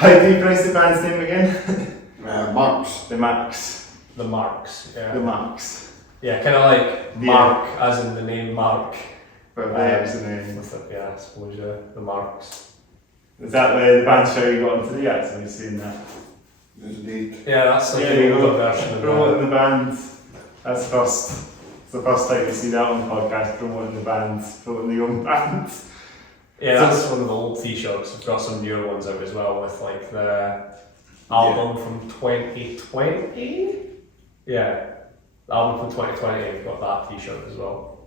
How do you pronounce the band's name again? Marx. The Marx. The Marx, yeah. The Marx. Yeah, kind of like Mark, as in the name Mark. But verbs and then... Yeah, I suppose, yeah, the Marx. Is that the band show you got on today, actually, seeing that? Indeed. Yeah, that's like the older version of promoting the band. That's first. It's the first time you see that on the podcast, promoting the band, promoting the own band. Yeah, that's one of the old t-shirts. We've got some newer ones out as well with like the album from 2020. Yeah, the album from 2020. We've got that t-shirt as well.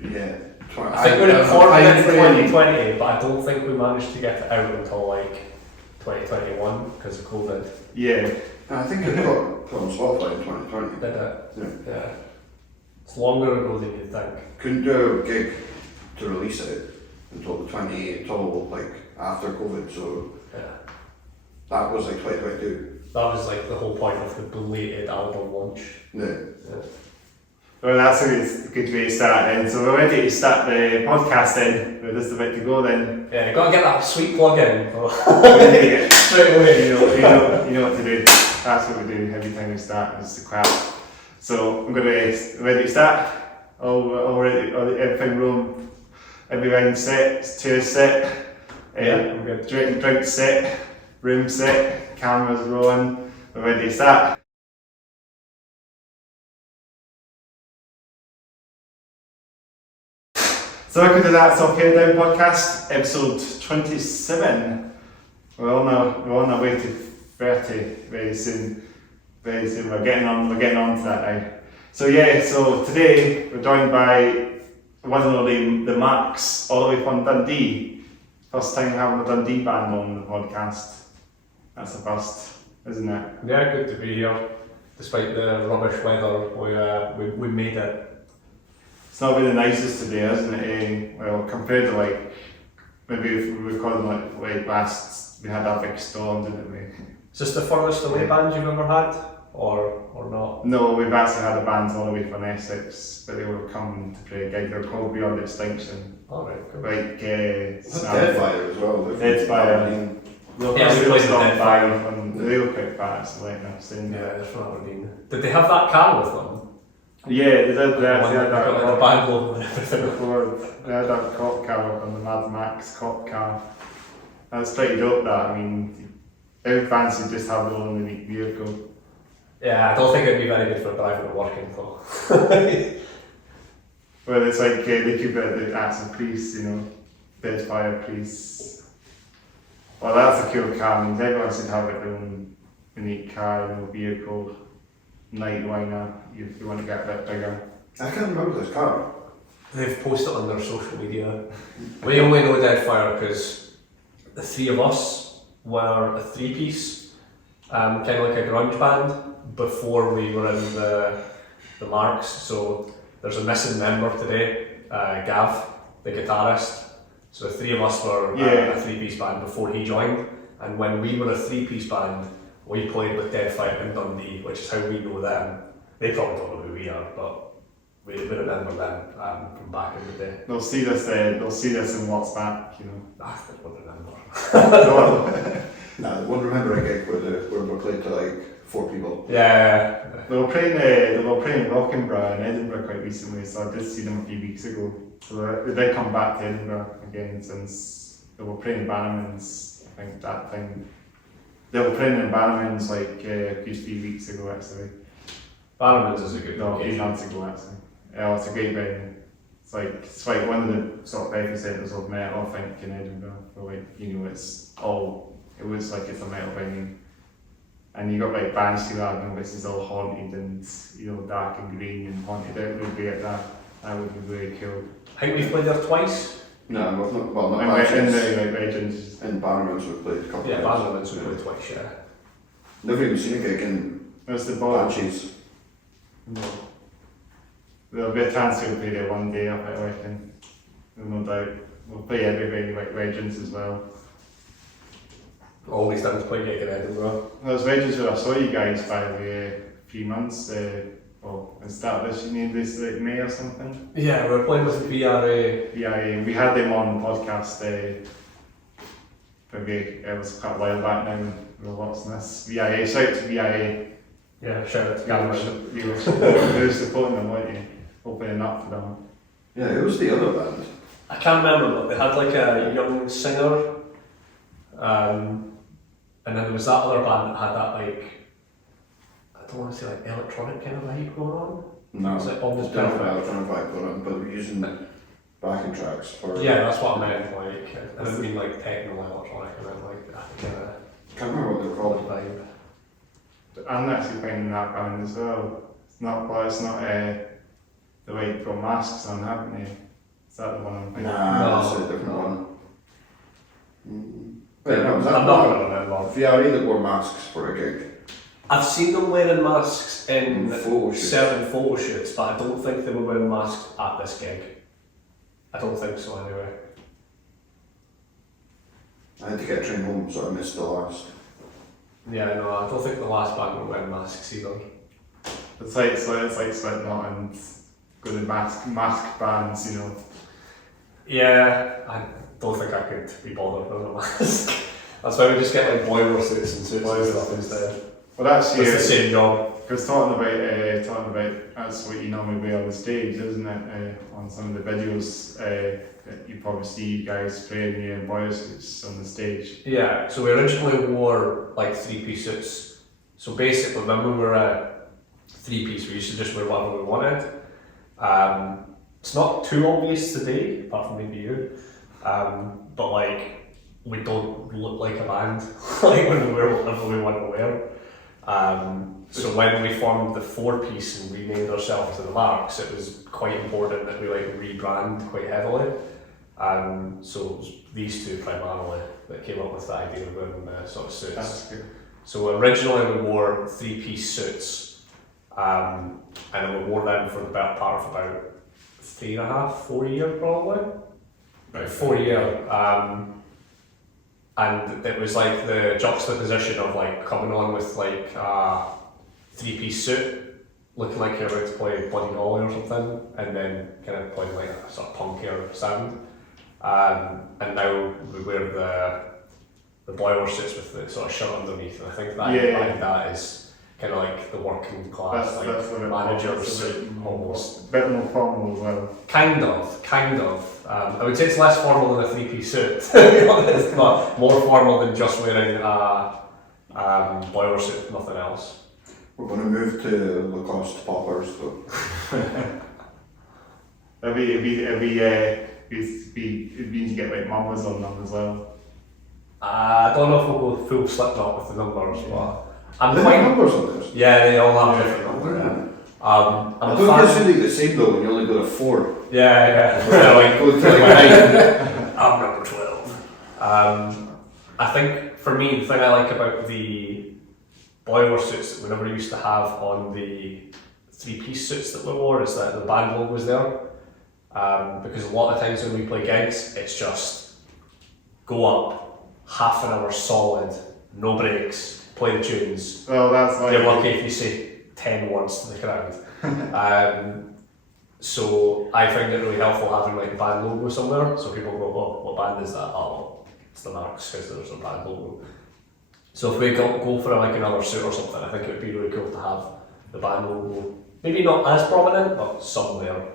Yeah. I think we recorded it in 2020, but I don't think we managed to get it out until like 2021 because of COVID. Yeah. I think it got put on Spotify in 2020. Did it? Yeah. It's longer ago than you'd think. Couldn't do a gig to release it until like after COVID, so Yeah. that was like 2022. That was like the whole point of the belated album launch. Yeah. Well, that's a good way to start then. So we're ready to start the podcast then. We're just about to go then. Yeah, got to get that sweet plug in. Straight away. You know what to do. That's what we do every time we start, is the crap. So I'm ready to start. All ready, everything rolling. Everything set, chairs set, I'm good. drink set, room set, cameras rolling. We're ready to start. So welcome to That's Okay Down podcast, episode 27. We're on our way to 30 very soon. We're getting on to that now. So today we're joined by one and only the Marx, all the way from Dundee. First time having a Dundee band on the podcast. That's a first, isn't it? Yeah, good to be here. Despite the rubbish weather, we made it. It's not been the nicest today, isn't it? Well, compared to like, maybe if we recorded like last, we had that big storm, didn't we? Is this the furthest away band you've ever had? Or not? No, we've actually had a band all the way from Essex, but they were coming to play a gig. They're called Beyond Extinction. Alright, cool. Like, Deadfire as well. Deadfire. Yeah, we played the Deadfire. And they were quite fast, like I've seen. Yeah, they're from Aberdeen. Did they have that car with them? Yeah, they did. They actually had got that the band logo and everything. before. They had that cop car on the Mad Max cop car. That's pretty dope, that. I mean, every fancy just have their own unique vehicle. Yeah, I don't think it'd be very good for driving and working though. Well, it's like they keep it the acts of priests, Deadfire priests. Well, that's a cool car. I mean, everyone should have their own unique car, vehicle, nightliner, if you want to get a bit bigger. I can't remember this car. They've posted on their social media. We only know Deadfire because the three of us were a three-piece, kind of like a grunge band, before we were in the Marx. So there's a missing member today, Gav, the guitarist. So the three of us were a three-piece band before he joined, and when we were a three-piece band, we played with Deadfire in Dundee, which is how we know them. They probably don't know who we are, but we remember them from back in the day. They'll see this in what's back, They won't remember. No, they won't remember a gig where we played to like 4 people. Yeah. They were playing Rock'n'Bra in Edinburgh quite recently, so I did see them a few weeks ago. So they did come back to Edinburgh again since they were playing Bannerman's, I think that thing. They were playing in Bannerman's like a few weeks ago actually. Bannerman's is a good No, 8 location. months ago actually. Yeah, it's a great venue. It's like one of the sort of epicentres of metal, I think, in Edinburgh. For it looks like it's a metal venue. And you got like Banshee, which is all haunted and dark and green and haunted. It would be like that. That would be really cool. I think we've played there twice. No, not And Banshee. the Legends. In Bannerman's we played a couple Yeah, of Bannerman's we played twice, yeah. Never even seen a gig in There's the ball. Banshees. No. There'll be a chance we'll play there one day, I reckon. No doubt. We'll play every venue like Legends as well. Always done to play gig in Edinburgh. There's Legends where I saw you guys by a few months. At the start of this like May or something. Yeah, we were playing with VRA. Yeah, we had them on the podcast maybe it was quite a while back now when we were watching this. VIA, shout to VIA. Yeah, shout out to You Gavin. were supporting them, weren't you? Opening up for them. Yeah, who was the other band? I can't remember, but they had like a young singer, and then there was that other band that had that like, I don't want to say like electronic kind of vibe going on. No, It's like almost didn't have perfect. electronic vibe going on, but we're using backing tracks for. Yeah, that's what I meant. Like, I didn't mean like techno electronic. I meant like that kind of Can't remember what they're called. vibe. I'm actually finding that band as well. It's not the way you put masks on, haven't you? Is that the one I'm thinking? Nah, No. that's a different one. Wait, no, was that I'm not one? going to remember. VRE that wore masks for a gig. I've seen them wearing masks in Photo shoots. certain photo shoots, but I don't think they were wearing masks at this gig. I don't think so anyway. I had to get a train home, so I missed the last. Yeah, no, I don't think the last band were wearing masks either. It's like Slipknot and good mask bands, you know. Yeah, I don't think I could be bothered with a mask. That's why we just get like boiler suits and suits Boiler and stuff suits. instead. Well, that's It's the same job. because talking about that's what you normally wear on the stage, isn't it? On some of the videos that you probably see guys playing in boiler suits on the stage. Yeah, so we originally wore like three-piece suits. So basically, when we were at three-piece, we used to just wear whatever we wanted. It's not too obvious today, apart from maybe you, but like we don't look like a band like when we wear whatever we want to wear. So when we formed the four-piece and renamed ourselves to the Marx, it was quite important that we like rebrand quite heavily. So it was these two primarily that came up with the idea of wearing sort of suits. That's good. So originally we wore three-piece suits, and then we wore them for the better part of about 3.5, 4 years probably. About 4 years. And it was like the juxtaposition of like coming on with like a three-piece suit, looking like you're about to play Bloody Holly or something, and then kind of playing like a sort of punkier sound. And now we wear the boiler suits with the sort of shirt underneath, and I think that behind that is kind of like the working class, That's like what managers it's a bit almost. bit more formal as well. Kind of. I would say it's less formal than a three-piece suit, to be honest, but more formal than just wearing a boiler suit, nothing else. We're going to move to Lacoste poppers, though. It'd be to get like mamas on them as well. I don't know if we'll go full Slipknot with the numbers, but I'm They have quite. numbers on this. Yeah, they all have different numbers. I I'm a don't fan. necessarily the same though when you only go to 4. Yeah. Go to like 9. I'm number 12. I think for me, the thing I like about the boiler suits that we never used to have on the three-piece suits that we wore is that the band logo was there. Because a lot of times when we play gigs, it's just go up, half an hour solid, no breaks, play the tunes. Well, that's like You're lucky if you say 10 words to the crowd. So I find it really helpful having like a band logo somewhere, so people go, oh, what band is that? Oh, it's the Marx because there's a band logo. So if we go for like another suit or something, I think it would be really cool to have the band logo, maybe not as prominent, but somewhere.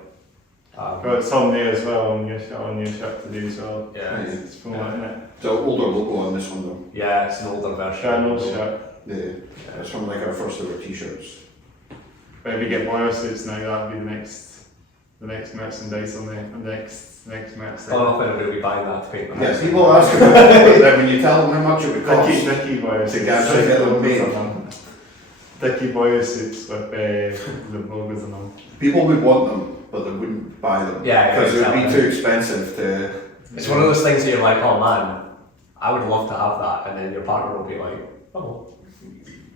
got some there as well on your shirt to do as well. Yeah. It's fun, isn't it? It's an older logo on this one though. Yeah, it's an older version. Channel shirt. Yeah, it's from like our first ever t-shirts. But if we get boiler suits now, that'll be the next merchandise on the next merchandise. I don't know if anybody will be buying that to paint the Yeah, house. people ask about it, then when you tell them how much it would cost. Dicky boiler To suits. get them made. Dicky boiler suits with the logos on them. People would want them, but they wouldn't buy them. Yeah, Because it would be exactly. too expensive to... It's one of those things that you're like, oh man, I would love to have that, and then your partner will be like, oh,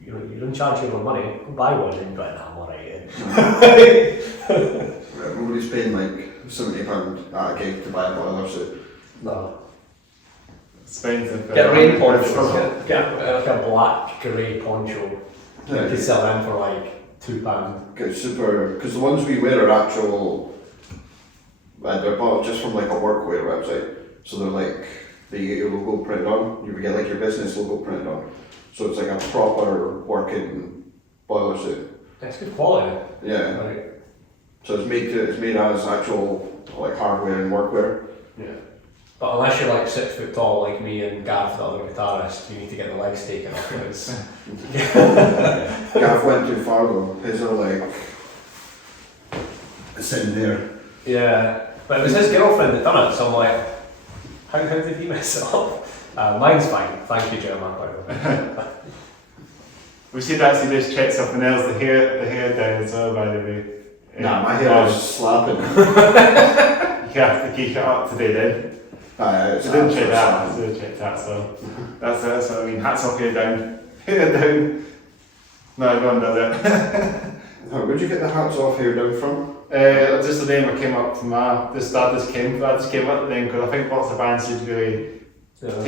you don't charge your own money, go buy one, and you're like, nah, I'm alright. Everybody's paying like £70 at a gig to buy a boiler suit. No. Expensive. Get a rain poncho, get like a black grey poncho. You Yeah, could sell them for like £2. get super... Because the ones we wear are actual... they're bought just from like a workwear website. So they're like that you get your logo printed on. You would get like your business logo printed on. So it's like a proper working boiler suit. It's good quality. Yeah. Right. So it's made as actual like hardware and workwear. Yeah. But unless you're like 6 foot tall like me and Gav, the other guitarist, you need to get the legs taken off. Gav went too far though. His are like sitting there. Yeah. But it was his girlfriend that done it, so I'm like, how did he mess it up? Mine's fine. Thank you, Jeremiah, by the way. We should actually just check something else. The hair down as well, by the way. Nah, my hair is slapping. You have to keep it up today then. It's We didn't check absolutely that. slapping. We didn't check that. So that's what I mean. Hats off, hair down. Hair down. No, everyone does it. Where'd you get the hats off hair down from? Just the name I came up from. I just up the name because I think lots of bands should really have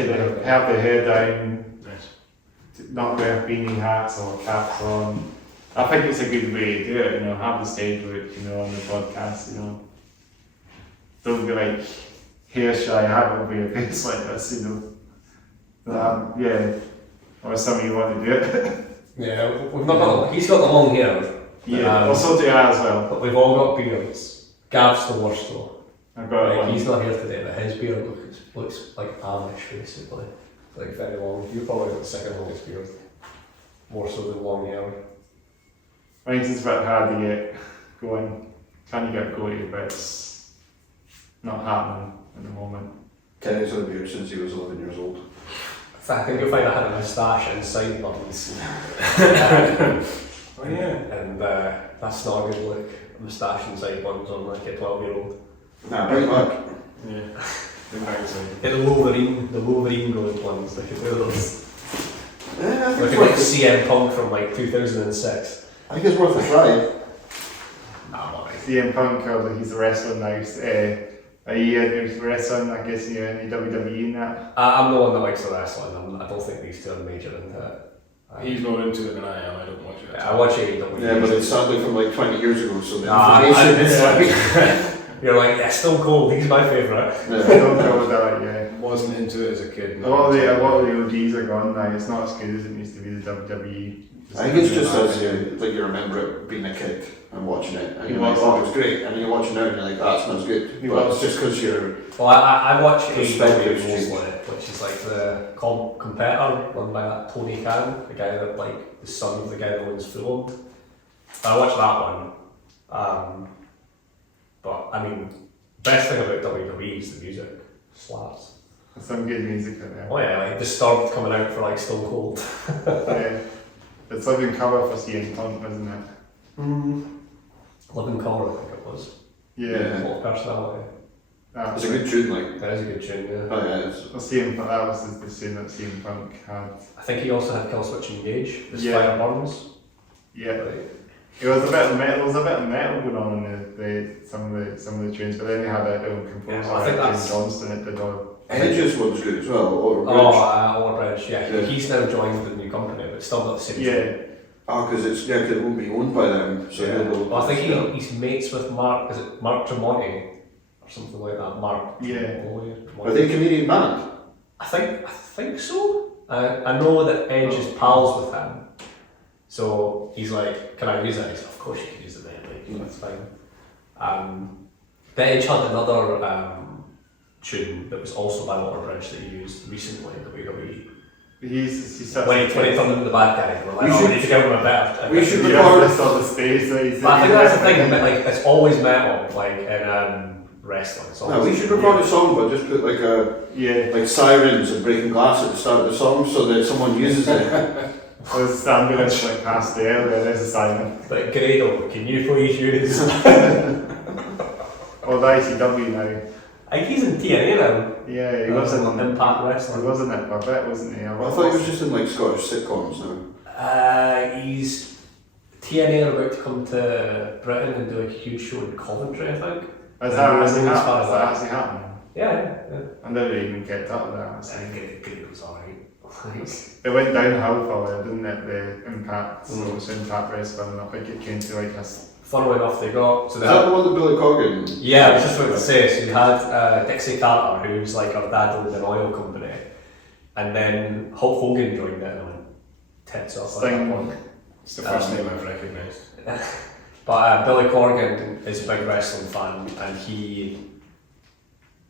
their hair down, not wear beanie hats or caps on. I think it's a good way to do it, have the stage look, on the podcast, Don't be like hair shy, have it over your face like this, yeah. Or some of you want to do it. Yeah, we've not got. He's got the long hair. Yeah, well, so do I as well. But we've all got beards. Gav's the worst though. I've got Like, one. he's not here today, but his beard looks like Amish basically. Like very long. You probably got the second longest beard. More so than long hair. Mine's just a bit hard to get going. Trying to get going, but it's not happening at the moment. Kenny's had a beard since he was 11 years old. I think you'll find I had a moustache and sideburns. Oh yeah. And that's not a good look. A moustache and sideburns on like a 12-year-old. Nah, bring it back. Yeah. Get the Wolverine growing ones, they could wear those. Yeah, I think Looking like CM Punk from like 2006. I think it's worth a try. Nah, I'm alright. CM Punk, he's a wrestler now. A year he's wrestling, I guess, in the WWE and that. I'm the one that likes the wrestling. I don't think these two are major into it. He's more into it than I am. I don't watch it. I watch AEW. Yeah, but it's sadly from like 20 years ago, so the Nah, information it's is like, you're like, yeah, Stone Cold, he's my favourite. I don't know that, yeah. Wasn't into it as a kid. A lot of the OGs are gone now. It's not as good as it used to be, the WWE. I think it's just as you remember it being a kid and watching it, and you're like, oh, it was great, and then you watch it now and you're like, that's not as good. But it's just because you're... Well, I watch AEW Perspective mostly, which is like the competitor run by that Tony Khan, the guy that, like, the son of the guy that owns Fulham. I watched that one. But, I mean, best thing about WWE is the music. Slaps. There's some good music in there. Oh yeah, like Disturbed coming out for like Stone Cold. Yeah. It's like a cover for CM Punk, isn't it? Living Colour, I think it was. Yeah. Full of personality. It's a good tune, like... That is a good tune, yeah. Oh yeah, it's... Well, CM Punk, that was the tune that CM Punk had. I think he also had Kill Switch Engage, This Yeah. Fire Burns. Yeah. Like, It was a bit of metal. There was a bit of metal going on in some of the tunes, but then they had their own composer, Yeah, I think Jim that's- Johnston at the door. Edge's one was good as well, or Overbridge, yeah. Yeah. He's now joined the new company, but still not the same. Yeah. because it won't be owned by them, so Yeah. they'll... Well, I think he's mates with Mark, is it Mark Tremonti? Or something like that. Mark Yeah. Tremonti. Are they a Canadian band? I think so. I know that Edge is pals with him. So he's like, can I use it? He's like, of course you can use it, mate. Like, that's fine. The Edge had another tune that was also by Waterbridge that he used recently in WWE. He's When he turned into the bad guy, we're like, we need to give him a better. we should Yeah, record... this on the stage. So he's, But I think that's the thing, like, it's always metal, like in wrestling. It's No, always, we should record a song, but just put like sirens and breaking glass at the start of the song so that someone uses it. There's the ambulance like past the air there, there's a siren. But Grado, can you please use? Well, the ICW now. I think he's in TNA now. Yeah, he was in Impact He Wrestling. wasn't it for a bit, wasn't he? I thought he was just in like Scottish sitcoms now. He's TNA are about to come to Britain and do like a huge show in Coventry, I think. Is that As actually far as happening? Is that actually happening? Yeah. I never even kept up with that. I So. think Grado's alright. It went downhill for a while, didn't it? The Impact, so it was Impact Wrestling, and I think it came to like a funnily enough, they got. So Is they that had, the one that Billy Corgan? yeah, I was just about to say. So you had Dixie Carter, who's like her dad owned an oil company, and then Hulk Hogan joined it and went tits up at that point. It's the first name I've recognised. But Billy Corgan is a big wrestling fan, and he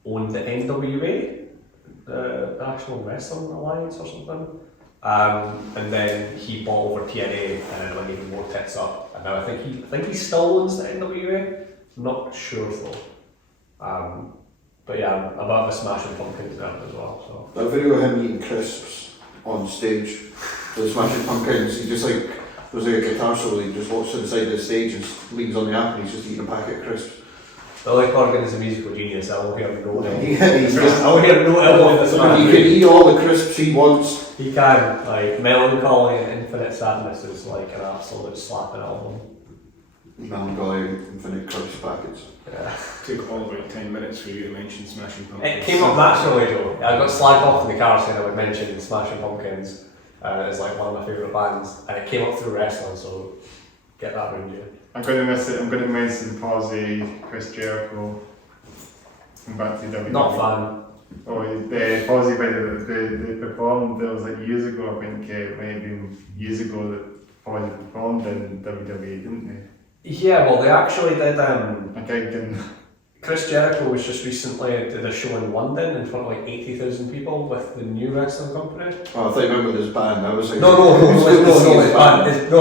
owned the NWA, the National Wrestling Alliance or something. And then he bought over TNA and then went even more tits up. And now I think he still owns the NWA. I'm not sure though. But yeah, I'm a bit of a Smashing Pumpkins nerd as well. So That video of him eating crisps on stage for the Smashing Pumpkins, he just like, there's like a guitar solo, he just walks to the side of the stage and leans on the amp and he's just eating a packet of crisps. Billy Corgan is a musical genius. I will hear no ill. He's just, I will hear no ill in this he man. can eat all the crisps he wants. He can. Like Melancholy and Infinite Sadness is like an absolute slapping album. Melancholy, infinite crisp packets. Yeah. Took all about 10 minutes for you to mention Smashing Pumpkins. It came up naturally though. I got slagged off in the car saying I would mention Smashing Pumpkins as like one of my favourite bands, and it came up through wrestling, so get that around you. I'm going to mention Posey, Chris Jericho. From back to WWE. Not fan. Oh, the Posey, they performed. There was like years ago. I think it might have been years ago that Posey performed in WWE, didn't they? Yeah, well they actually did. I think Chris Jericho was just recently did a show in London in front of like 80,000 people with the new wrestling company. Oh, I thought you meant with his band. I was like, No,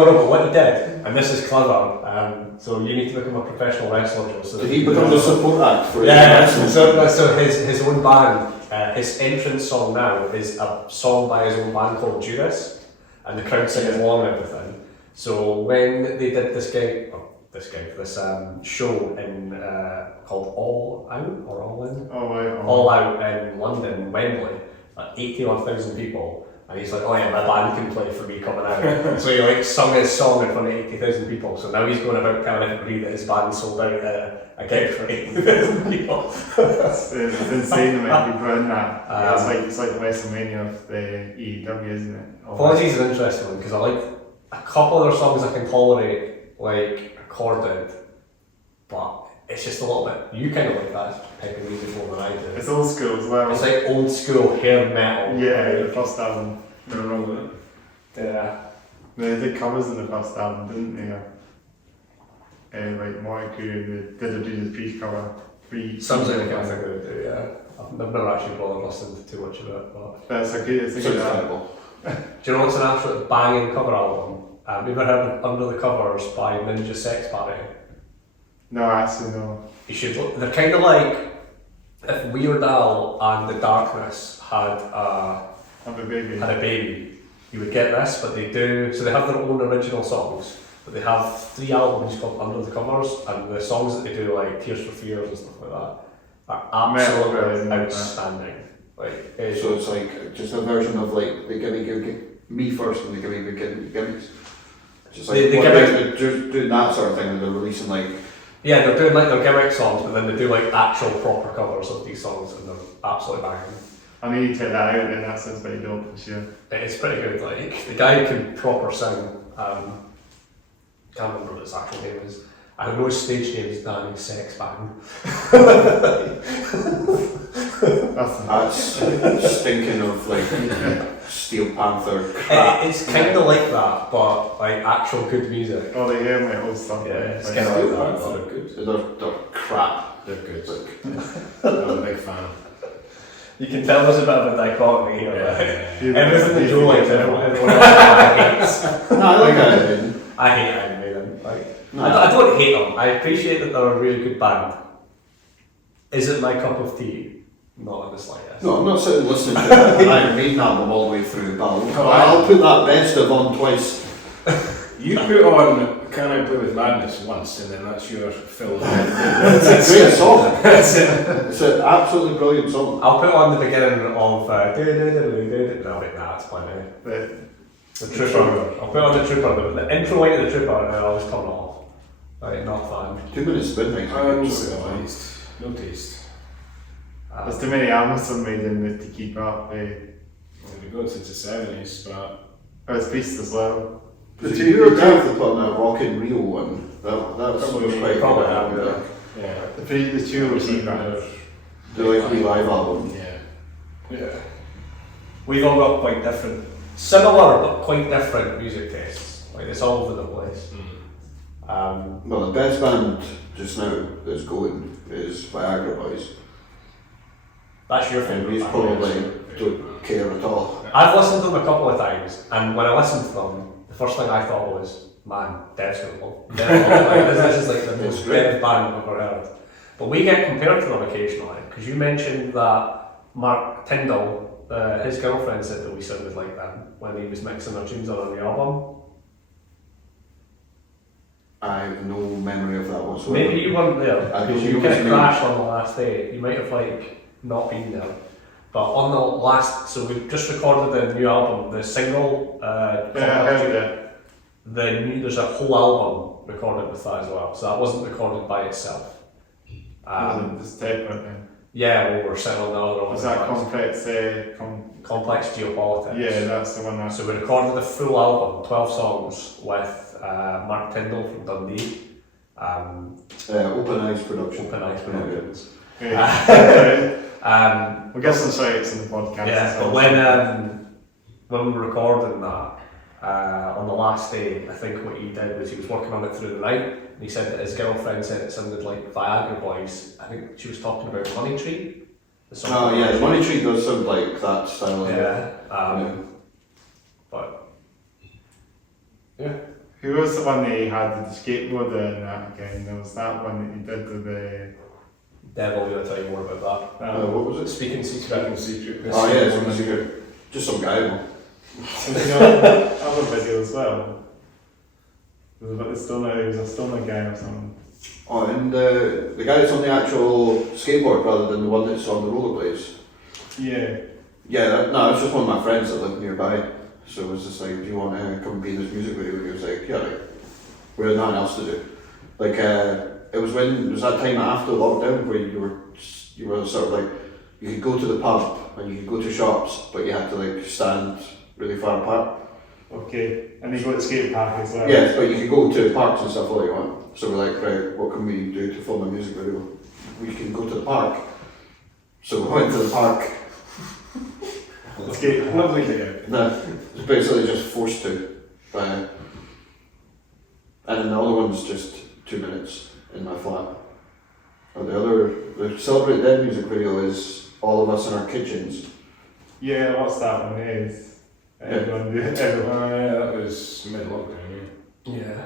but what he did, and this is clever, so you need to become a professional wrestler, Joe. So did he become the support act for his yeah, wrestling? so his own band, his entrance song now is a song by his own band called Judas, and the crowd singing along and everything. So when they did this show in called All Out or All In? All Out in London, Wembley, like 81,000 people, and he's like, oh yeah, my band can play for me coming out. So he like sung his song in front of 80,000 people. So now he's going about telling everybody that his band sold out a gig for 80,000 people. it's insane the amount of people in that. It's like the WrestleMania of the AEW, isn't it? Apologies is an interesting one because I like a couple of their songs I can tolerate, like recorded, but it's just a little bit. You kind of like that type of music more than I do. It's old school as well. It's like old school hair metal. Yeah, the first album. Nothing wrong with it. Yeah. They did covers in the first album, didn't they? Like Moiku, they did a Judas Priest cover. Sounds like the kind of thing they would do, yeah. I've never actually bothered listening to too much of it, but That's a good, it's a good album. do you know what's an absolute banging cover album? Have you ever heard of Under the Covers by Ninja Sex Party? No, actually no. You should look. They're kind of like if Weird Al and The Darkness had a baby, you would get this, but they do. So they have their own original songs, but they have 3 albums called Under the Covers, and the songs that they do, like Tears for Fears and stuff like that, are absolutely outstanding. Like, So it's like just a version of like they give me first and they give me gimmicks. Just like they're doing that sort of thing and they're releasing like. Yeah, they're doing like their gimmick songs, but then they do like actual proper covers of these songs, and they're absolutely banging. I need to check that out, and that sounds pretty dope for sure. It's pretty good. Like the guy who can proper sing, can't remember what his actual name is. I know his stage name is Danny Sex Bang. That's stinking of like Steel Panther crap. It's kind of like that, but like actual good music. Oh, the hair metal stuff. Yeah, it's like, kind of Steel like that. Panther are good. They're crap. They're good. I'm a big fan. You can tell there's a bit of a dichotomy here. Everything that Joe likes, everyone else hates. No, I like it. I hate Iron Maiden. Like, No. I don't hate them. I appreciate that they're a really good band. Is it my cup of tea? Not in the slightest. No, I'm not sitting listening to the Iron Maiden album all the way through, but I'll put that best of on twice. You put on Can I Play With Madness once, and then that's your fill. It's a great song. It's an absolutely brilliant song. I'll put on the beginning of no, wait, nah, it's plenty. The Trooper. I'll put on the Trooper, the intro line of the Trooper, and then I'll just turn it off. Right, not fun. 2 minutes to midnight. Uncivilized. No taste. There's too many albums on Maiden to keep up. We've been going since the 70s, but Oh, it's Beast as well. The two have put on that Rock in Rio one. That was quite Probably good. have, Like, Yeah. The two was the like wee live album. Yeah. Yeah. We've all got quite different, similar but quite different music tastes. Like it's all over the place. Well, the best band just now that's going is Viagra Boys. That's your And favourite we band, probably yes. don't care at all. I've listened to them a couple of times, and when I listened to them, the first thing I thought was, man, Dev's cool. Like, this is like the most Dev band I've ever heard. But we get compared to them occasionally, because you mentioned that Mark Tyndall, his girlfriend, said that we sounded like them when he was mixing our tunes on the album. I have no memory of that whatsoever. Maybe you weren't there, I because don't you know kind of what you mean. crashed on the last day. You might have like not been there. But on the last, so we've just recorded the new album, the single. Yeah, I heard it. There's a whole album recorded with that as well. So that wasn't recorded by itself. This tape right then. Yeah, we were sitting on the other one. Was that complex? Complex Geopolitics. Yeah, that's the one. So we recorded the full album, 12 songs, with Mark Tyndall from Dundee. Open Eyes Production. Open Eyes Productions. We'll get some sites in the podcast. Yeah, but when we were recording that, on the last day, I think what he did was he was working on it through the night, and he said that his girlfriend said it sounded like Viagra Boys. I think she was talking about Money Tree. Oh yeah, the Money Tree does sound like that style. Yeah. But yeah. Who was the one that he had with the skateboarder and that again? There was that one that he did with the. Devil, we'll tell you more about that. What was it? Speaking Secret. Secret. Oh yeah, it's Secret. Just some guy. Other video as well. It was a stoner guy or something. Oh, and the guy that's on the actual skateboard rather than the one that's on the rollerblades. Yeah. Yeah, no, it's just one of my friends that lived nearby. So it was just like, do you want to come be in this music video? And he was like, yeah, like, we had nothing else to do. Like, it was that time after lockdown where you were sort of like, you could go to the pub and you could go to shops, but you had to like stand really far apart. Okay. And you go to the skate park as well. Yes, but you could go to parks and stuff all you want. So we're like, right, what can we do to film a music video? We can go to the park. So we went to the park. Skate, lovely video. No, it's basically just forced to. And then the other one's just 2 minutes in my flat. And the Celebrate Dead music video is all of us in our kitchens. Yeah, what's that one is? Everyone. Yeah, that was mid-lockdown, yeah. Yeah.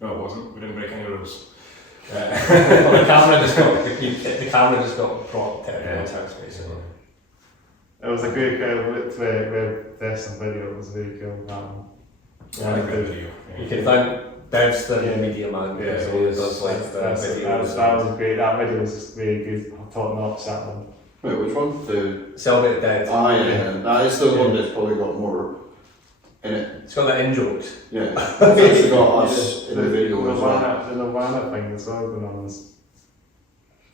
No, it wasn't. We didn't break any rules. Well, the camera just got brought to everyone's house basically. It was a great with this and video. It was very cool. I like that video. You can thank Dev's the media man, Yeah, because it he is. does like the videos. That was great. That video was just really good. Top notch. That one. Wait, which one? The Celebrate Dead. yeah. That is the one that's probably got more in it. It's got the in jokes. Yeah, it's actually got us in the video as well. The Nirvana thing as well going on.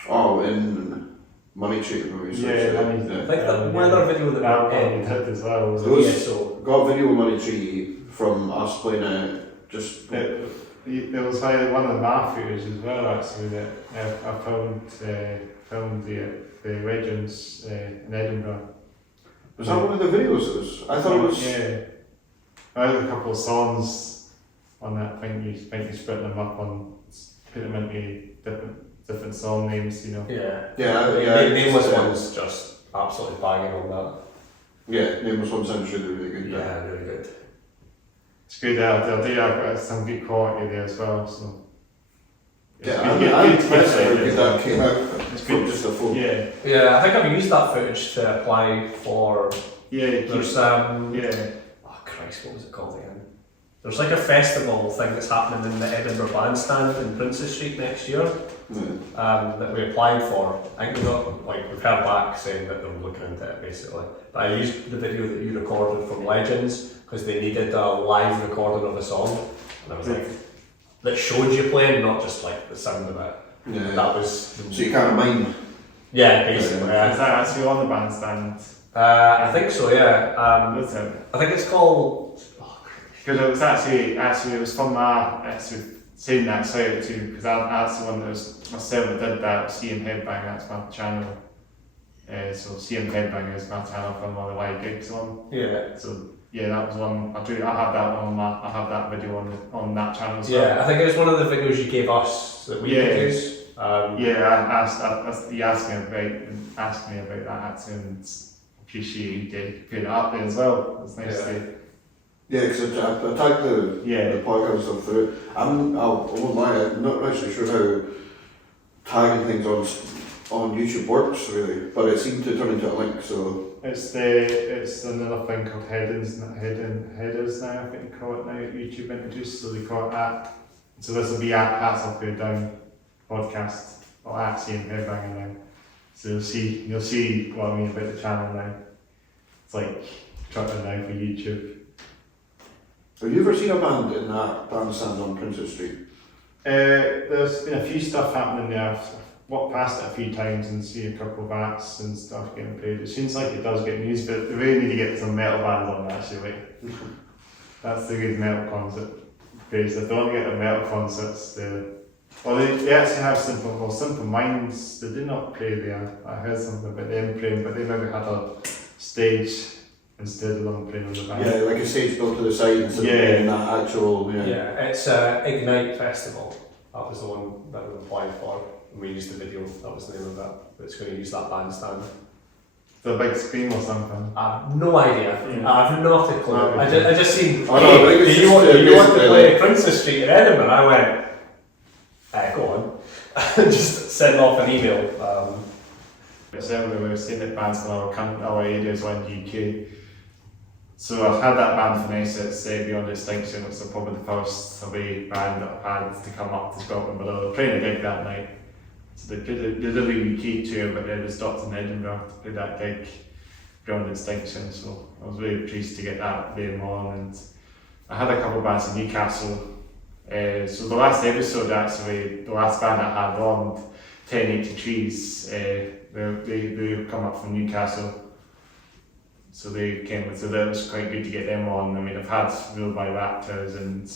Oh, in Money Tree movies. Yeah, actually. Money- I think the weather video that That we one did. did as well. Was Those- Yeah, so Got a video of Money Tree from us playing it. Just There was like one of the bar footage as well actually that I filmed the Legends in Edinburgh. was that one of the videos? It was. I thought it was. Yeah. I had a couple of songs on that thing. You split them up on, put them into different song names, you know. yeah. Yeah, Nameless yeah. one's just absolutely banging on that. Yeah, Nameless One sounds really good. Yeah, really good. It's good. I've got some good quality there as well. So. Yeah, It's I'm good impressed how quality good as that well. came out It's from good. just a phone. Yeah. Yeah, I think I've used that footage to apply for. Yeah. There's Yeah. oh Christ, what was it called again? There's like a festival thing that's happening in the Edinburgh Bandstand in Princes Street next year. Yeah. That we applied for. I think we've heard back saying that they're looking into it basically. But I used the video that you recorded from Legends because they needed a live recording of a song, and I was like, that showed you playing, not just like the sound of it. Yeah. That was So you can't mind. yeah, basically. Is Yeah. that actually on the bandstand? I think so. Yeah. What's it? I think it's called. Oh Christ. Because it was actually it was from saying that side too, because that's the one that was myself that did that. CM Headbang, that's my channel. So CM Headbang is my channel from all the live gigs on. Yeah. So yeah, that was one. I have that one. I have that video on that channel as well. Yeah, I think it was one of the videos you gave us that we could use. He asked me about that actually, and appreciate you put it up there as well. It's nice to. Yeah, because I tagged the podcast stuff through. I won't lie, I'm not actually sure how tagging things on YouTube works really, but it seemed to turn into a link. So it's another thing called headers now. I think they call it now. YouTube introduced, so they call it that. So this will be at I'll put it down podcast or at CM Headbang now. So you'll see what I mean about the channel now. It's like trying now for YouTube. have you ever seen a band in that bandstand on Princess Street? There's been a few stuff happening there. I've walked past it a few times and see a couple of acts and stuff getting played. It seems like it does get used, but they really need to get some metal bands on that actually. That's the good metal concert. Because if they don't get the metal concerts, they actually have Simple Minds. They did not play there. I heard something about them playing, but they maybe had a stage instead of them playing on the band. Yeah, like a stage built to the side instead of being that actual. Yeah, it's Ignite Festival. That was the one that we applied for. And we used the video. That was the name of that. It's going to use that bandstand. The big screen or something. I have no idea. Yeah. I have not a clue. No, I just seen. Oh, no, I think it's do you want to basically play Princess Street in Edinburgh? I went. Go on. Just send off an email. It's everywhere. We've seen it bands in our areas or in the UK. So I've had that band from Essex, Beyond Extinction, which is probably the first away band that I've had to come up to Scotland, but they were playing a gig that night. So they did a UK tour, but they just stopped in Edinburgh to play that gig, Beyond Extinction. So I was really pleased to get that there on. And I had a couple of bands in Newcastle. So the last episode actually, the last band I had on, teneightytrees, they come up from Newcastle. So they came with, so that was quite good to get them on. I mean, I've had Ruled by Raptors and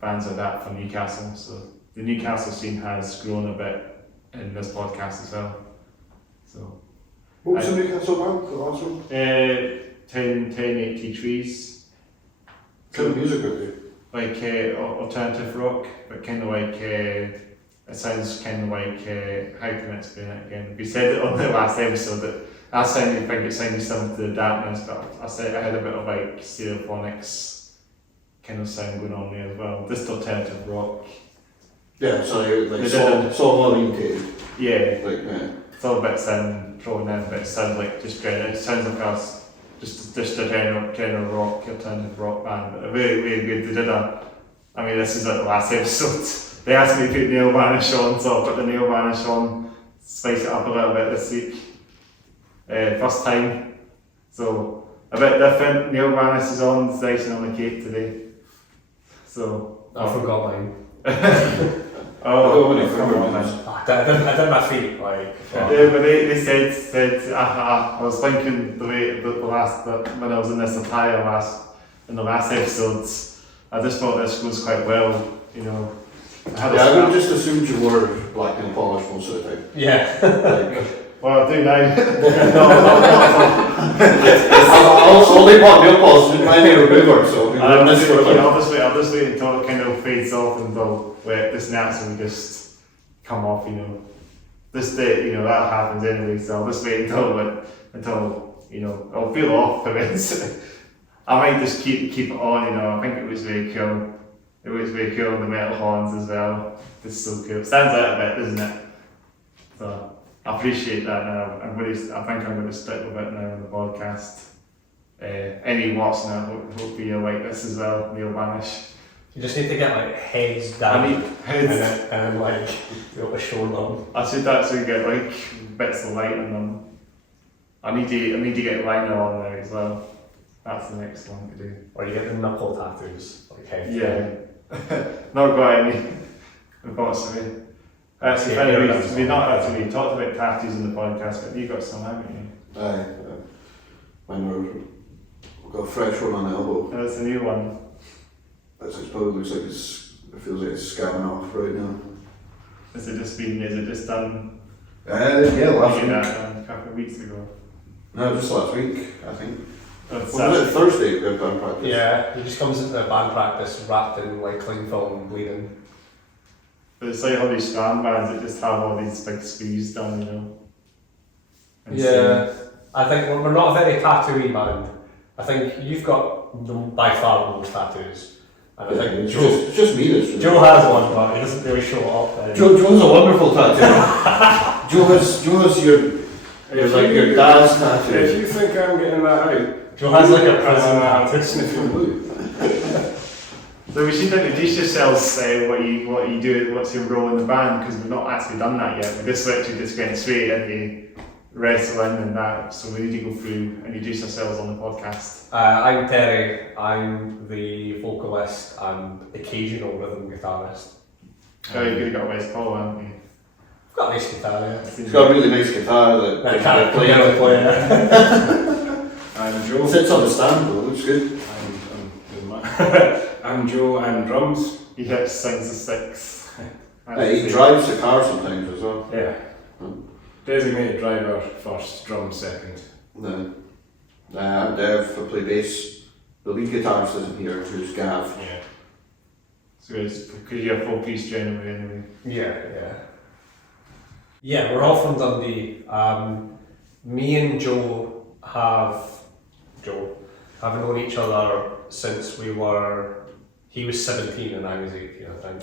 bands like that from Newcastle. So the Newcastle scene has grown a bit in this podcast as well. So What was the Newcastle band, the last one? 1080 What kind of music are they? Like alternative rock, but kind of like it sounds kind of like how can I explain it again? We said it on the last episode that I think it sounded similar to the Darkness, but I said I had a bit of like stereophonics kind of sound going on there as well. Just alternative rock. Yeah, so like They song oriented. Yeah, Like it's all bits in thrown in, but it sounds like just great. It sounds like us. Just a general rock, alternative rock band, but really, really good. They did I mean, this is like the last episode. They asked me to put Nail Vanish on, so I put the Nail Vanish on, spice it up a little bit this week. First time, so a bit different. Nail Vanish is on, it's icing on the cake today. So I forgot mine. come on, man. I did my feet like. Yeah, but they said I was thinking the way the last when I was in this attire in the last episodes, I just thought this goes quite well, you know. I would just assumed you wore black nail polish most of the time. Yeah. Well, I do now. I'll only bought nail polish with my nail remover, so I'll just wait until it kind of fades off and they'll this naturally just come off, you know. This day, you know, that happens anyway, so I'll just wait until you know, I'll feel off eventually. I might just keep it on, you know. I think it was very cool. It was very cool, the metal horns as well. It's so cool. It stands out a bit, doesn't it? So I appreciate that now. I think I'm going to stick with it now on the podcast. Any watching it, hopefully you'll like this as well, Neil Vanish. You just need to get like heads down. I need heads. And like be able to show them. I should actually get like bits of light in them. I need to get liner on there as well. That's the next one to do. Or you get the knuckle tattoos, like heads. Yeah. Not got any, unfortunately. Actually, Yeah, we've not actually talked about tattoos in the podcast, but you got some, haven't you? Mine were got a fresh one on the elbow. That's a new one. It probably looks like it feels like it's scabbing off right now. Is it just done? Yeah, last week. A couple of weeks ago. No, just last week, I think. It's Was it Thursday we had band practice? Yeah, he just comes into band practice wrapped in like cling film and bleeding. But it's like all these strand bands that just have all these big sleeves done, you know. And Yeah, I think we're not a very tattooy band. I think you've got by far the most tattoos. And I think It's just me that's Joe has one, but he doesn't really show it off. Joe's a wonderful tattoo. Joe has your dad's tattoo. If you think I'm getting that out, Joe has like a prison I'm tattoo. sniffing blue. So we should introduce yourselves, what you do, what's your role in the band, because we've not actually done that yet. We're just literally just getting straight into wrestling and that, so we need to go through, introduce ourselves on the podcast. I'm Terry, I'm the vocalist and occasional rhythm guitarist. Oh, you've got a West Call, haven't you? I've got a nice guitar, yeah. He's got a really nice guitar that I can't play it. I'm Joe. sits on the stand though, looks good. I'm Joe, I'm drums. He hits sings the six. He drives the car sometimes as well. Yeah. Designated driver first, drum second. No. I'm Dev, I play bass. The lead guitarist isn't here, who's Gav. Yeah. So it's because you're a full piece generally anyway. Yeah. Yeah, we're all from Dundee. Me and Joe have known each other since he was 17 and I was 18, I think.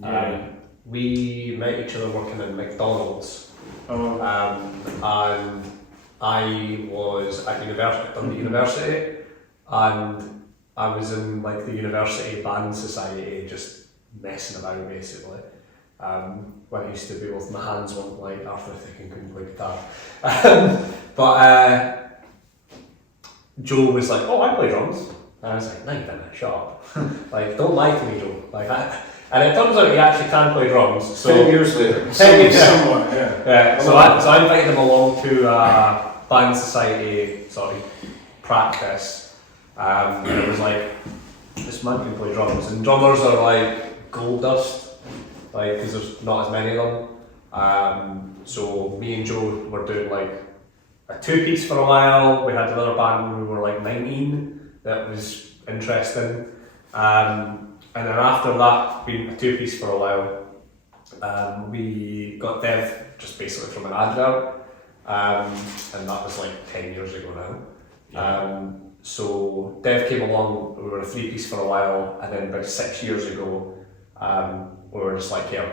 Yeah. We met each other working in McDonald's. Oh, And I was at Dundee University, and I was in like the university band society, just messing about basically. When I used to be with my hands weren't like arthritic and couldn't play guitar. But Joe was like, "Oh, I play drums," and I was like, "No, you don't. Shut up! Like, don't lie to me, Joe." And it turns out he actually can play drums. So 10 years later. Somewhat, yeah. yeah, so I invited him along to band society practice. And it was like, this man can play drums, and drummers are like gold dust, like because there's not as many of them. So me and Joe were doing like a two-piece for a while. We had another band when we were like 19 that was interesting. And then after that, being a two-piece for a while, we got Dev just basically from an advert, and that was like 10 years ago now. So Dev came along, we were a three-piece for a while, and then about 6 years ago, we were just like, yeah,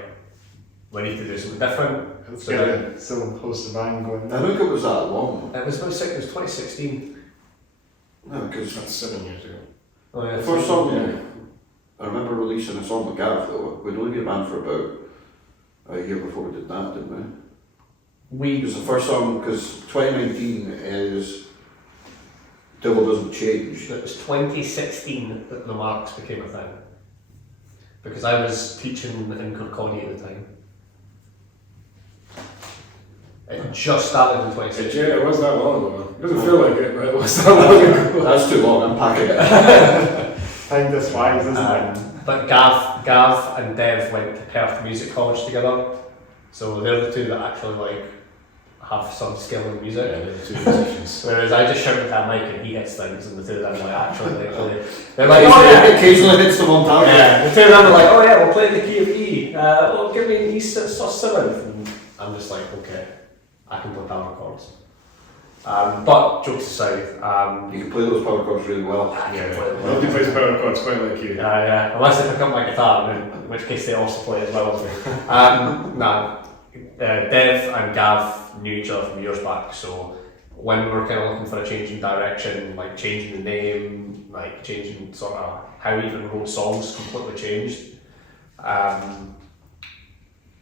we need to do something different. let's So get then- a so close to band going. I don't think it was that long. It was 2016. No, because That's 7 years ago. Oh, yeah, the first song, I remember releasing a song with Gav though. We'd only been a band for about a year before we did that, didn't we? It was the first song, because 2019 is Devil Doesn't Change. It was 2016 that the Marx became a thing. Because I was teaching in Kirkcaldy at the time. It just started in 2016. Yeah, it was that long ago. It doesn't feel like it, but it was that long ago. That's too long, I'm packing it. Time just flies, isn't it? But Gav and Dev went to Perth Music College together. So they're the two that actually like have some skill in music. Yeah, they're the two musicians. Whereas I just shout at that mic and he hits things, and the two of them like actually they play. They're like, oh yeah, Occasionally hits them on target. yeah. The two of them are like, oh yeah, we'll play the key of E. Well, give me an E sus7. And I'm just like, okay, I can play power chords. But jokes aside, You can play those power chords really well. I Yeah, can play them well. nobody plays power chords quite like you. Yeah, unless they pick up my guitar, in which case they also play as well as me. Dev and Gav knew each other from years back, so when we were kind of looking for a change in direction, like changing the name, like changing sort of how we even wrote songs completely changed,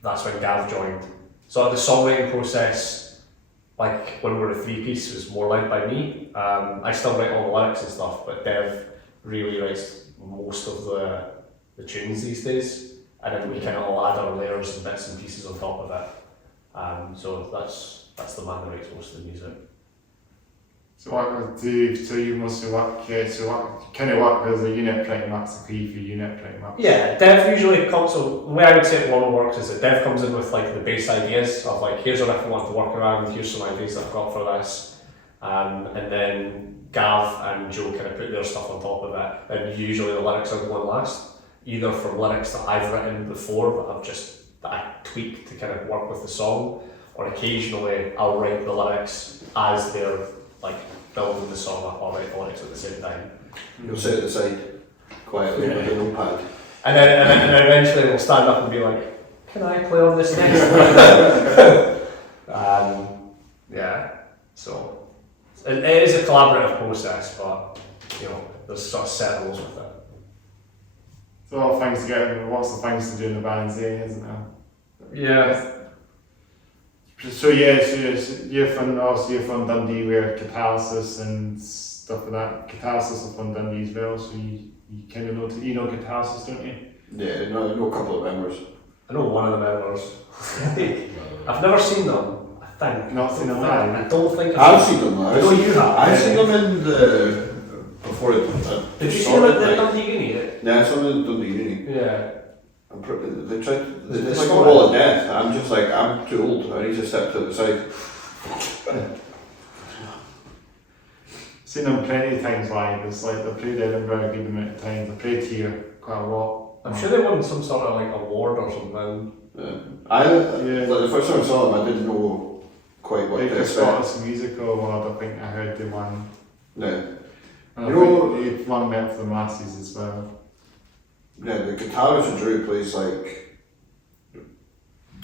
that's when Gav joined. So the songwriting process, like when we were a three-piece, was more led by me. I still write all the lyrics and stuff, but Dev really writes most of the tunes these days, and then we kind of all add our layers and bits and pieces on top of it. So that's the man that writes most of the music. So you mostly work, so what kind of work as a unit pretty much, a key for unit pretty much? Yeah, dev usually comes, so the way I would say it normally works is that dev comes in with like the base ideas of like, here's what I want to work around, here's some ideas that I've got for this. And then Gav and Joe kind of put their stuff on top of it. And usually the lyrics are going last, either from lyrics that I've written before that I tweak to kind of work with the song, or occasionally I'll write the lyrics as they're like building the song up. I'll write the lyrics at the same time. You'll sit at the side quietly with a notepad. And then eventually we'll stand up and be like, can I play on this next one? Yeah, so it is a collaborative process, but there's sort of set rules with it. There's a lot of things to get, lots of things to do in the band scene, isn't there? Yeah. So you're from Dundee with Catalysis and stuff like that. Catalysis are from Dundee as well, so you kind of know Catalysis, don't you? Yeah, I know a couple of members. I know one of the members. I've never seen them, I think. Not seen them live? I don't think I've seen them. I know you have. I've seen them in the before it. Did you see them at the Dundee Uni? Yeah, I saw them in Dundee Uni. Yeah. They tried. It's like a wall of death. I'm just like, I'm too old. I need to step to the side. Seen them plenty of times live. It's like they played Edinburgh a good amount of times. They played here quite a lot. I'm sure they won some sort of like award or something. Like the first time I saw them, I didn't know quite what Like to the expect. Scottish Musical Award, I think I heard they won. Yeah. And You know- I think they won Met for the Masses as well. Yeah, the guitarist and Drew plays like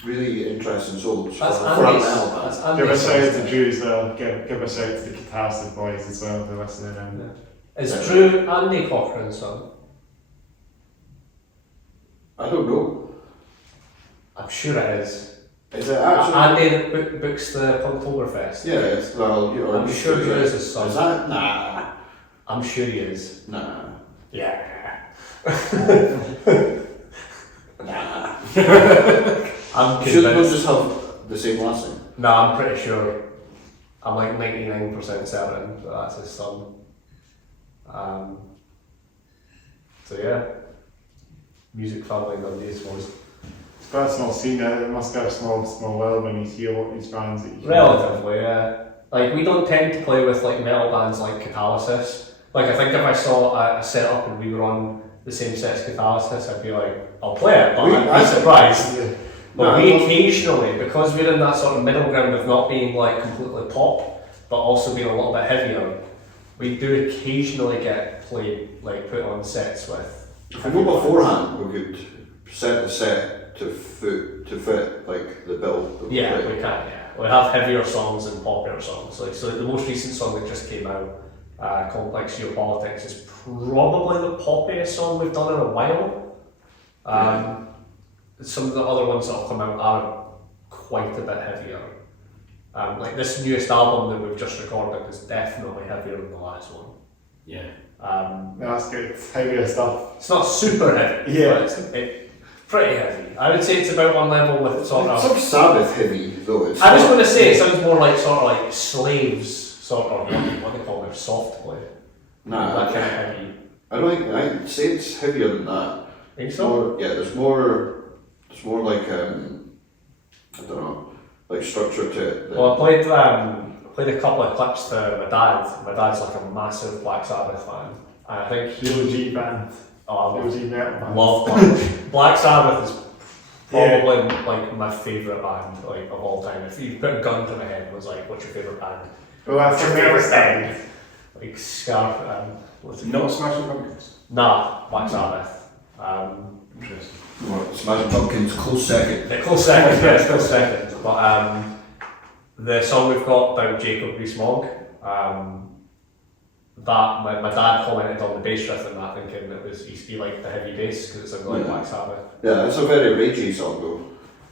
really interesting solos That's for a Andy's. metal band. That's Give a Andy's. shout out to Drew as well. Give a shout out to the Catalysis boys as well for listening in. Is Drew Andy Cochrane's son? I don't know. I'm sure it is. Is it actually? Andy that books the Punktoberfest. Yeah, it's well. I'm sure Drew is his son. Is that? Nah. I'm sure he is. Nah. Yeah. Nah. I'm Shouldn't we convinced. just have the same last name? No, I'm pretty sure. I'm like 99% certain that that's his son. So yeah, music family Dundee, I suppose. It's quite a small scene now. It must have a small world when you hear what these bands that you hear. Relatively, yeah. Like we don't tend to play with like metal bands like Catalysis. Like I think if I saw a setup and we were on the same set as Catalysis, I'd be like, I'll play it, but I'd be surprised. Yeah. But we occasionally, because we're in that sort of middle ground of not being like completely pop, but also being a little bit heavier, we do occasionally get played, like put on sets with. If we know beforehand, we could set the set to fit like the bill. That we Yeah, play. we can, yeah. We have heavier songs and poppier songs. Like, so the most recent song that just came out, Complex Geopolitics, is probably the poppiest song we've done in a while. Some of the other ones that will come out are quite a bit heavier. Like this newest album that we've just recorded is definitely heavier than the last one. Yeah. That's good. It's heavier stuff. It's not super heavy, Yeah. but it's pretty heavy. I would say it's about on level with sort It's of. some Sabbath heavy though. It's I was not- going to say it sounds more like sort of like Slaves, sort of what they call their soft play. Nah, That kind of heavy. I don't think I'd say it's heavier than that. Think so? More, yeah, there's more like I don't know, like structure to it. than- Well, I played a couple of clips to my dad. My dad's like a massive Black Sabbath fan, and I think The OG band. I The OG metal band. love Black Sabbath is probably like my favourite band like of all time. If you put a gun to my head and was like, "What's your favourite band?" Well, that's your favourite band. Like Scarf. What's it? Not Smashing Pumpkins. Nah, Black Sabbath. Interesting. Well, Smashing Pumpkins, close second. The close second, yeah, it's close second. But the song we've got about Jacob Rees-Mogg, that my dad commented on the bass riff in that, thinking it was he liked the heavy bass because it sounded like Yeah. Black Sabbath. Yeah, it's a very ragey song though.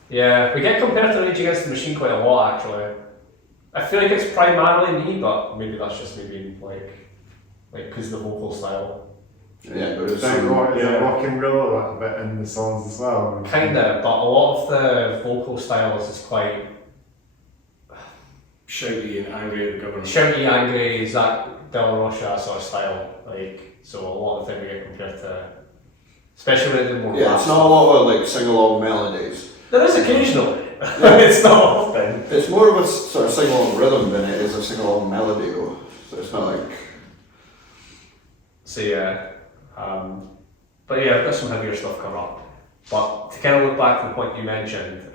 Yeah, we get compared to Rage Against the Machine quite a lot actually. I feel like it's primarily me, but maybe that's just me being like because the vocal style. Yeah, but it's Is that yeah. rock and roll a little bit in the songs as well? Kinda, but a lot of the vocal styles is quite shouty and angry at the government. Shouty, angry, Zach De La Rocha sort of style. Like, so a lot of the time we get compared to, especially when they do more Yeah, rap it's not a stuff. lot of like sing-along melodies. There is occasionally. It's not often. It's more of a sort of sing-along rhythm than it is a sing-along melody though. So it's not like... So yeah, but yeah, I've got some heavier stuff coming up. But to kind of look back to the point you mentioned,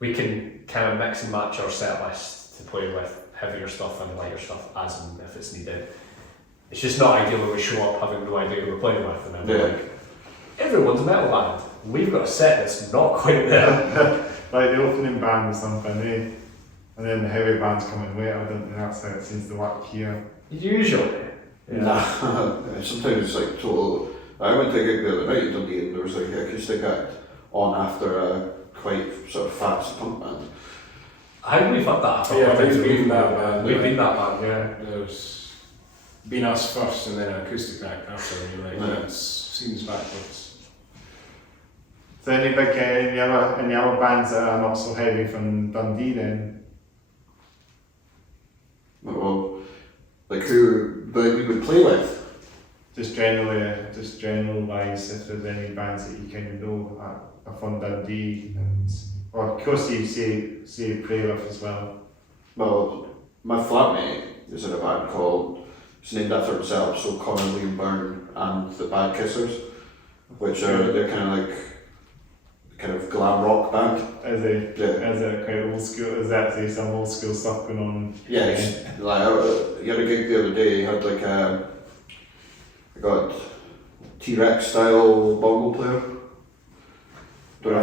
we can kind of mix and match our set list to play with heavier stuff and lighter stuff as and if it's needed. It's just not ideal when we show up having no idea who we're playing with, and then we're Yeah. like, everyone's a metal band. We've got a set that's not quite there. Like the opening band or something, eh? And then the heavy bands come in later. I don't think that's how it seems to work here. Usually. Yeah. Nah, sometimes it's like total... I went to a gig the other night in Dundee and there was like an acoustic act on after a quite sort of fast punk band. I think we've had that. Yeah, I think we've been that band. We've been that band, yeah. There's been us first and then an acoustic act after, and you're like, Yeah. that seems backwards. So any big any other bands that are not so heavy from Dundee then? Well, like who we would play with. Just general wise, if there's any bands that you kind of know are from Dundee, and or of course you say play with as well. Well, my flatmate is in a band called, it's named after himself, so Connor Liam Byrne and the Bad Kissers, which are, they're kind of glam rock band. Is it Yeah. is it quite old school? Is that say some old school stuff going on? Yeah, it's, like, he had a gig the other day, he had like I got T-Rex style bongo player. Don't know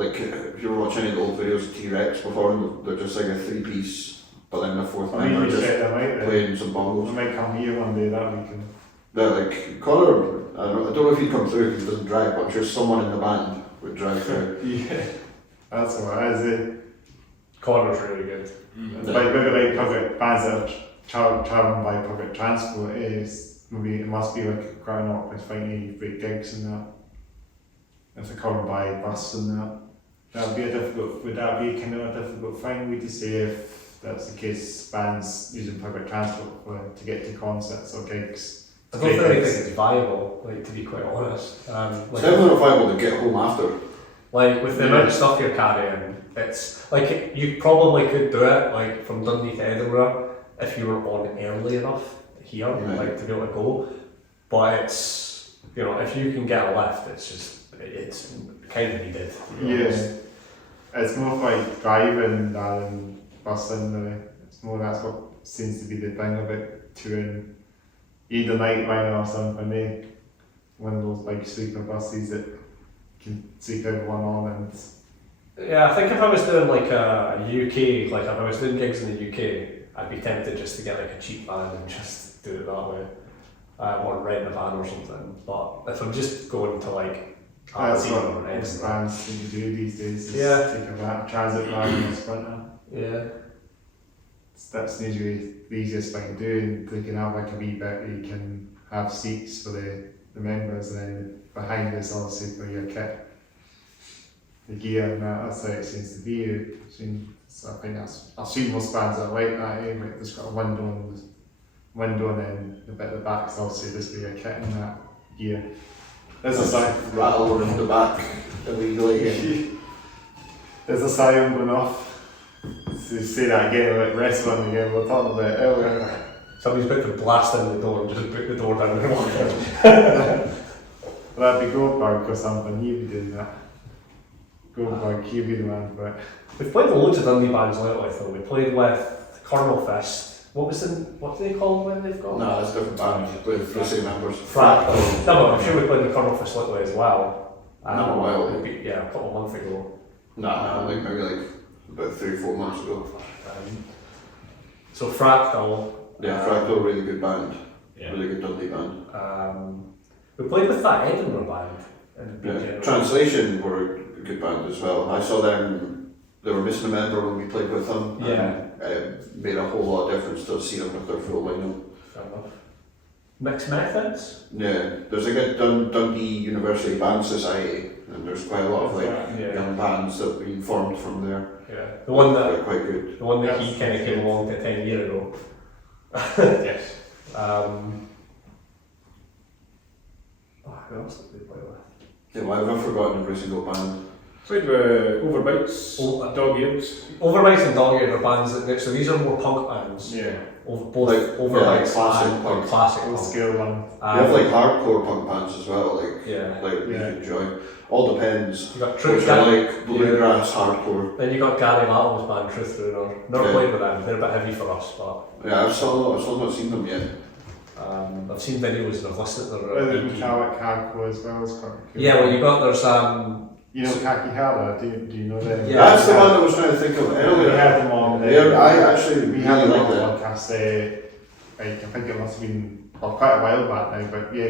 if you were watching any of the old videos of T-Rex before, they're just like a 3-piece, but then the fourth I mean, member you just check them out then. playing some I bongos. might come here one day that weekend. Yeah, like Connor, I don't know if he'd come through because he doesn't drive, but I'm sure someone in the band would drive through. Yeah, that's what it is. Connor's really good. It's like maybe like public bands that are travelling by public transport. Maybe it must be like quite an awkward finding great gigs and that. If they're coming by bus and that, would that be kind of a difficult thing? Would you say if that's the case, bands using public transport to get to concerts or gigs? I don't really think it's viable, like, to be quite honest. It's Like, definitely not viable to get home after. like with the amount of stuff you're carrying, it's like you probably could do it like from Dundee to Edinburgh if you were on early enough here, Right. like to be able to go. But it's, you know, if you can get a lift, it's kind of needed. To be honest. Yeah, it's more like driving than busing. Really. It's more that's what seems to be the thing about touring, either night line or something. One of those big sleeper buses that can sleep everyone on and. Yeah, I think if I was doing like a UK, like if I was doing gigs in the UK, I'd be tempted just to get like a cheap van and just do it that way, or rent a van or something. But if I'm just going to like That's Aberdeen what or most Edinburgh, bands seem to do these days. Is Yeah. take a van, transit van or sprinter. yeah, That's usually the easiest thing to do, and they can have like a wee bit where you can have seats for the members, and then behind is obviously for your kit, the gear, and that's how it seems to be. So I think I've seen most bands that are like that, like there's got a window and then the bit at the back's obviously just for your kit and that gear. There's a sign. Rattle around the back illegally. There's a siren going off. So you say that again, like wrestling again, we were talking about it earlier. somebody's about to blast in the door and just boot the door down and walk out. Well, that'd be Goldberg or something, he'd be doing that. Goldberg, he'd be the man for it. We've played with loads of Dundee bands lately though. We played with Colonel Fist. What do they call when they've got? No, that's a different band with the same members. Fractal. No, I'm sure we played with Colonel Fist lately as well. Not a while. Yeah, a couple of months ago. No, maybe about 3-4 months ago. So Fractal. Yeah, Fractal, really good band. Yeah. Really good Dundee band. We played with that Edinburgh band. Yeah. Translation were a good band as well. I saw them, they were missing a member when we played with them. Yeah. And made a whole lot of difference to see them with their full lineup. Fair enough. Mixed Methods? Yeah, there's like a Dundee University Band Society, and there's quite a lot of like Yeah. young bands that have been formed from there. Yeah. The one that They're quite good. the one that he Yes. kind of came along to 10 years ago. Yes. Who else did we play with? Yeah, well, I've forgotten every single band. Played with Overbites, Dog Ears. Overbites and Dog Ears are bands that, so these are more punk bands. Yeah. Both Like, Overbites classic and punk. classic Old punk. school one. You have like hardcore punk bands as well, like Yeah. like we Yeah. enjoy. All depends. You got Which Truth. are like bluegrass, hardcore. Then you got Gary Little's band Truth Ruiner. Never Yeah. played with them. They're a bit heavy for us, but Yeah, I've still not seen them yet. I've seen videos and I've listened to Well, their the EP. metallic hardcore as well is quite cool. Yeah, well you got there's You know Kakihara, do you know them? Yeah. That's the one I was trying to think of We earlier. had them on. Yeah, I actually we really had them like on the that. podcast. Like I think it must have been quite a while back now, but yeah,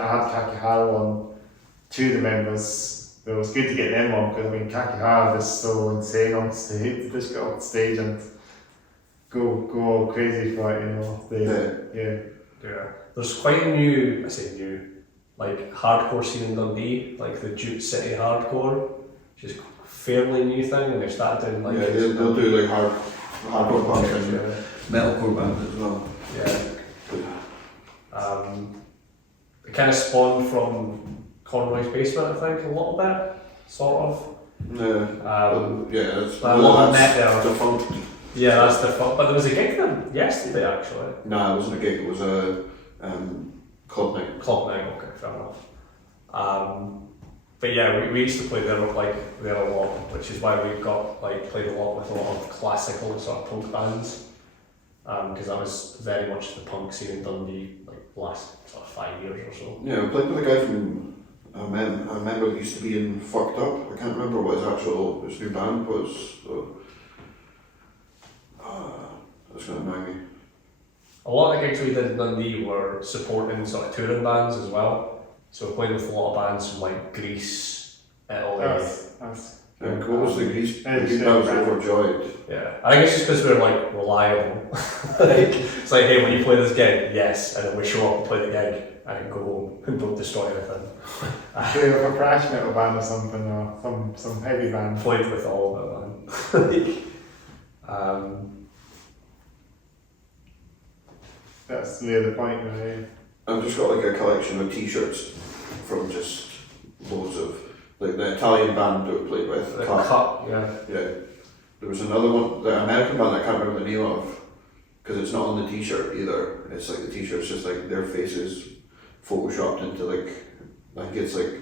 I had Kakihara on. Two of the members. It was good to get them on because I mean Kakihara is so insane on stage. They just got off stage and go all crazy for it, you know. Yeah. Yeah. There's quite a new, I say new, like hardcore scene in Dundee, like the Jute City hardcore, which is a fairly new thing, and they started doing like Yeah, they'll do like hardcore punk and metalcore bands as well. Yeah. It kind of spawned from Conroy's Basement, I think, a little bit, sort of. Yeah, yeah, it's a lot of net that's there. defunct. Yeah, that's the fun. But there was a gig there yesterday, actually. No, it wasn't a gig. It was a club night. Club night, okay, fair enough. But yeah, we used to play there there a lot, which is why we've got played a lot with a lot of classical sort of punk bands. Because that was very much the punk scene in Dundee, like the last sort of 5 years or so. Yeah, we played with a guy from I remember that used to be in Fucked Up. I can't remember what his new band was. So, that's going to annoy me. A lot of the gigs we did in Dundee were supporting sort of touring bands as well. So we played with a lot of bands from like Greece, Italy. That's What was the Greece? Yeah, The Greece band was Overjoyed. Yeah, I think it's just because we're like reliable. It's like, hey, when you play this gig, yes, and then we show up and play the gig and go home and don't destroy anything. play with a thrash metal band or something, or some heavy band. Played with all of it, man. That's near the point, right? I've just got like a collection of t-shirts from just loads of like the Italian band that we played with. The Cut. cut, yeah. Yeah. There was another one, the American band I can't remember the name of, because it's not on the t-shirt either. It's like the t-shirt's just like their faces photoshopped into like, I think it's like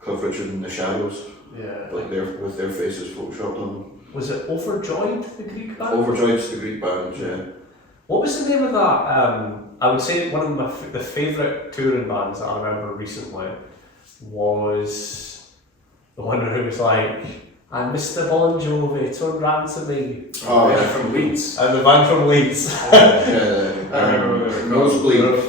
Cliff Richard in the Shadows, Yeah. like with their faces photoshopped on them. Was it Overjoyed, the Greek band? Overjoyed's the Greek band, yeah. What was the name of that? I would say one of the favourite touring bands that I remember recently was the one who was like, and Mr. Bon Jovi, turn round to me. Oh yeah, From Leeds. And the band from Leeds. yeah. I remember they were Nosebleed.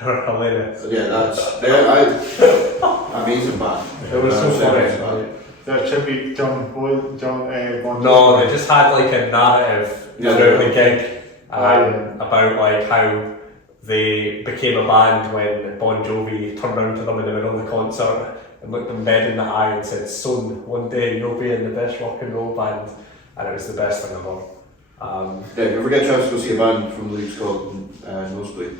They're hilarious. Yeah, amazing band. They were so Amazing funny. band. That tribute John Bon No, they just had like a narrative Yeah, throughout yeah. the gig Yeah. about like how they became a band when Bon Jovi turned round to them in the middle of the concert and looked them dead in the eye and said, "Son, one day you'll be in the best rock and roll band," and it was the best thing ever. Yeah, if you ever get a chance to go see a band from Leeds called Nosebleed.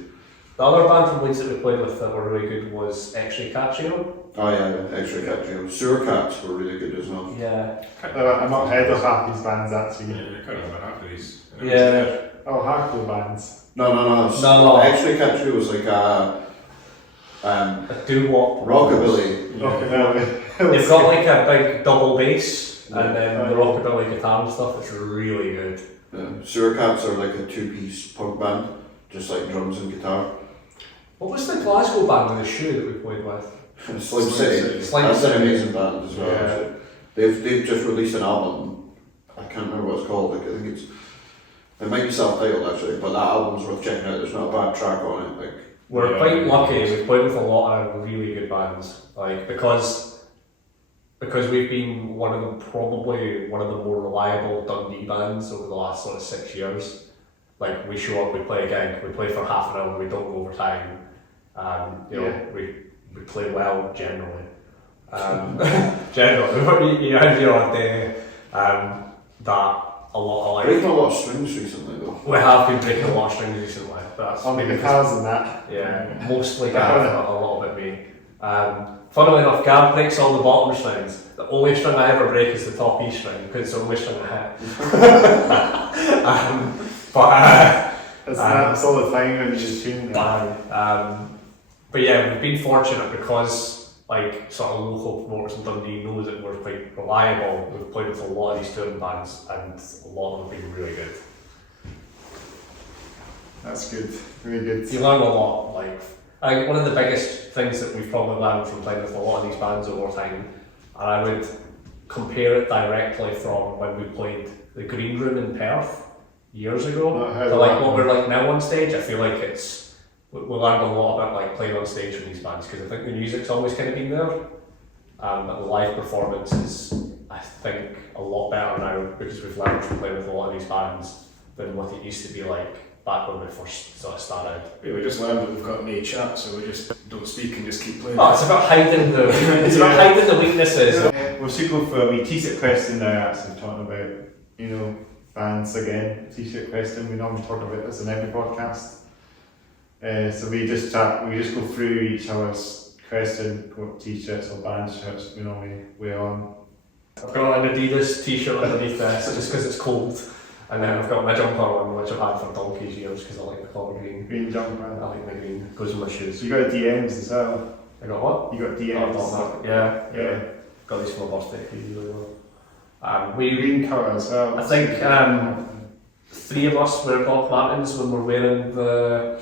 The other band from Leeds that we played with that were really good was X-Ray Catrio. Oh yeah, X-Ray Cat Trio. Sewer Cats were really good as well. Yeah. I'm not heard of half these bands actually. Yeah, I can't remember half of these. Yeah. Oh, hardcore bands. No. No. X-Ray Cat Trio was like a A doo-wop. rockabilly. Rockabilly. They've got like a big double bass and then the rockabilly guitar and stuff. It's really good. Sewer Cats are like a two-piece punk band, just like drums and guitar. What was the Glasgow band with the shoe that we played with? Slim City. Slim That's City. an amazing band as well. Yeah. Actually. They've just released an album. I can't remember what it's called. Like, I think it might be self-titled actually, but that album's worth checking out. There's not a bad track on it. Like, We're Yeah. quite lucky. We've played with a lot of really good bands. Like because we've been probably one of the more reliable Dundee bands over the last sort of 6 years. Like we show up, we play a gig, we play for half an hour, we don't go over time. We play well generally. Generally, you have your odd day that a lot of Breaking a lot of strings recently though. we have been breaking a lot of strings recently. That's On the maybe guitars and that. yeah, mostly Gav, but a little bit me. Funnily enough, Gav breaks all the bottom strings. The only string I ever break is the top E string because it's the only string I hit. It's all the time when you just tune them. But yeah, we've been fortunate because like sort of local promoters in Dundee know that we're quite reliable. We've played with a lot of these touring bands and a lot of them have been really good. That's good, really good. You learn a lot. Like I think one of the biggest things that we've probably learned from playing with a lot of these bands over time, and I would compare it directly from when we played the Green Room in Perth years ago. So like what we're like now on stage, I feel like we learned a lot about like playing on stage with these bands because I think the music's always kind of been there, but the live performance is I think a lot better now because we've learned from playing with a lot of these bands than what it used to be like back when we first sort of started. Yeah, we just learned that we've got no chat, so we just don't speak and just keep playing. Oh, it's about hiding the weaknesses. We should go for a wee t-shirt question now, actually talking about, bands again. T-shirt question, we normally talk about this in every podcast. So we just go through each other's question, what t-shirts or band shirts we normally wear on. I've got an Adidas t-shirt underneath this just because it's cold. And then I've got my jumper on, which I've had for donkey's years because I like the colour green. Green jumper. I like my green. Goes with my shoes. You got DMs as well. I got what? You got Oh, DMs. yeah. Got these for my birthday. Usually. Green colour as well. I think three of us wear Doc Martens when we're wearing the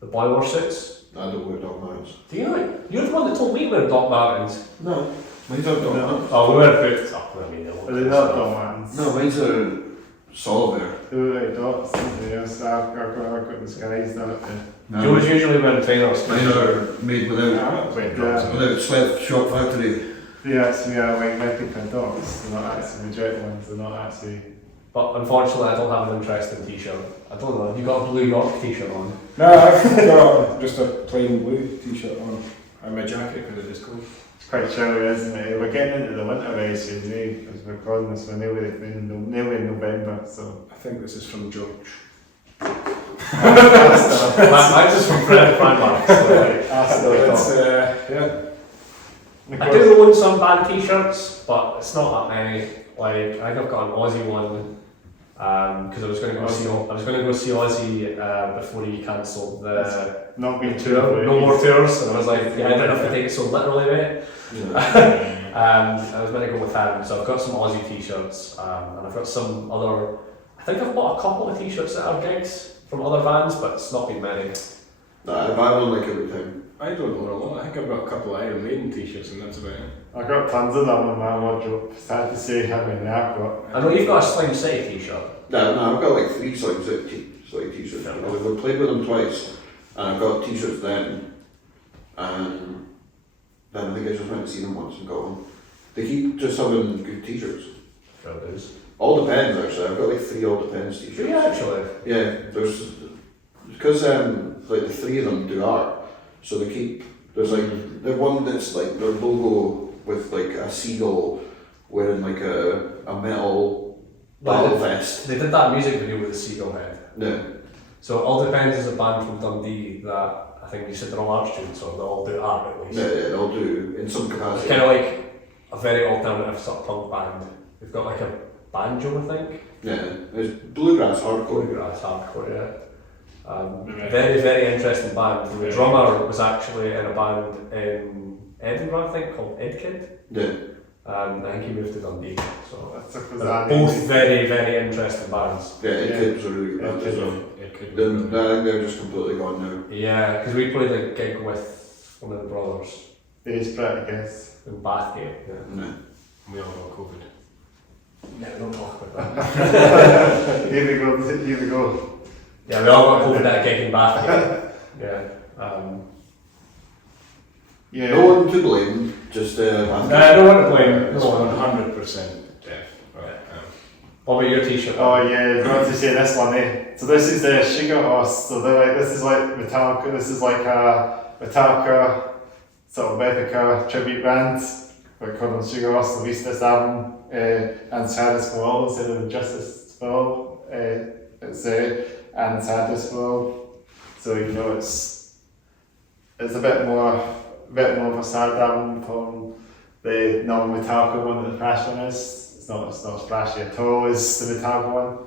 boiler suits. I don't wear Doc Martens. Do you know? You're the one that told me to wear Doc Martens. No, mine's are Doc Martens. Oh, we wear boots. Oh, I mean, Are they not Doc Martens? No, mine's are Solitaire. They look like dots, something else. I've got disguised that. Joe's usually wearing trainers. Mine are made without sweat shop factory. They actually are like replica dots. They're not actually legit ones. They're not actually. But unfortunately, I don't have an interest in t-shirt. I don't know. Have you got a Blue York t-shirt on? No, I've got just a plain blue t-shirt on and my jacket because it is cold. It's quite chilly, isn't it? We're getting into the winter very soon, because we're recording this for nearly in November, so. I think this is from George. Mine's just from Fred Marx. I do own some band t-shirts, but it's not that many. Like I think I've got an Aussie one because I was going to go see Ozzy before he cancelled the not being tour, no more tours, and I was like, yeah, I don't have to take it so literally, mate. I was meant to go with him, so I've got some Aussie t-shirts, and I've got some other. I think I've bought a couple of t-shirts at our gigs from other bands, but it's not been many. Nah, I buy one like every time. I don't own a lot. I think I've got a couple of Iron Maiden t-shirts and that's about it. I've got tons of them in my wardrobe. Sad to say how many I've got. I know you've got a Slim City t-shirt. No, I've got like 3 Slim City t-shirts. We've played with them twice, and I've got t-shirts then, and then I think I just went to see them once and got one. They keep just having good t-shirts. Sure it is. All Depends actually. I've got like 3 All Depends t-shirts. Yeah, actually. Yeah, there's because like the 3 of them do art, so they keep. There's like the one that's like their logo with like a seagull wearing like a metal battle vest. They did that music video with the seagull head. Yeah. So All Depends is a band from Dundee that I think you said they're all art students, or they all do art at least. Yeah, they'll do in some It's capacity. kind of like a very alternative sort of punk band. They've got like a banjo, I think. Yeah, it's bluegrass hardcore. Bluegrass hardcore, yeah. Very, very interesting band. The drummer was actually in a band in Edinburgh, I think, called Ed Kid. Yeah. I think he moved to Dundee. So That's a both very, very interesting bands. Yeah, Ed Kid was a really good band as well. I think they're just completely gone now. Yeah, because we played a gig with one of the brothers They spread, I guess. in Bathgate. Yeah. No. We all got COVID. Yeah, don't talk about that. Here we go. Yeah, we all got COVID at a gig in Bathgate. Yeah. Yeah. No one to blame, just No one to blame. It's No one. 100% deaf. Right. What about your t-shirt? Oh yeah, I got to say this one, eh? So this is the Sugar Horse. So they're like, this is like Metallica. This is like a Metallica sort of epica tribute band. We're called Sugar Ross released this album and Sadness for All instead of Justice for All. It's and Sadness for All. So you know it's a bit more of a sad album from the non-Metallica one that the Thrash one is. It's not as flashy at all as the Metallica one.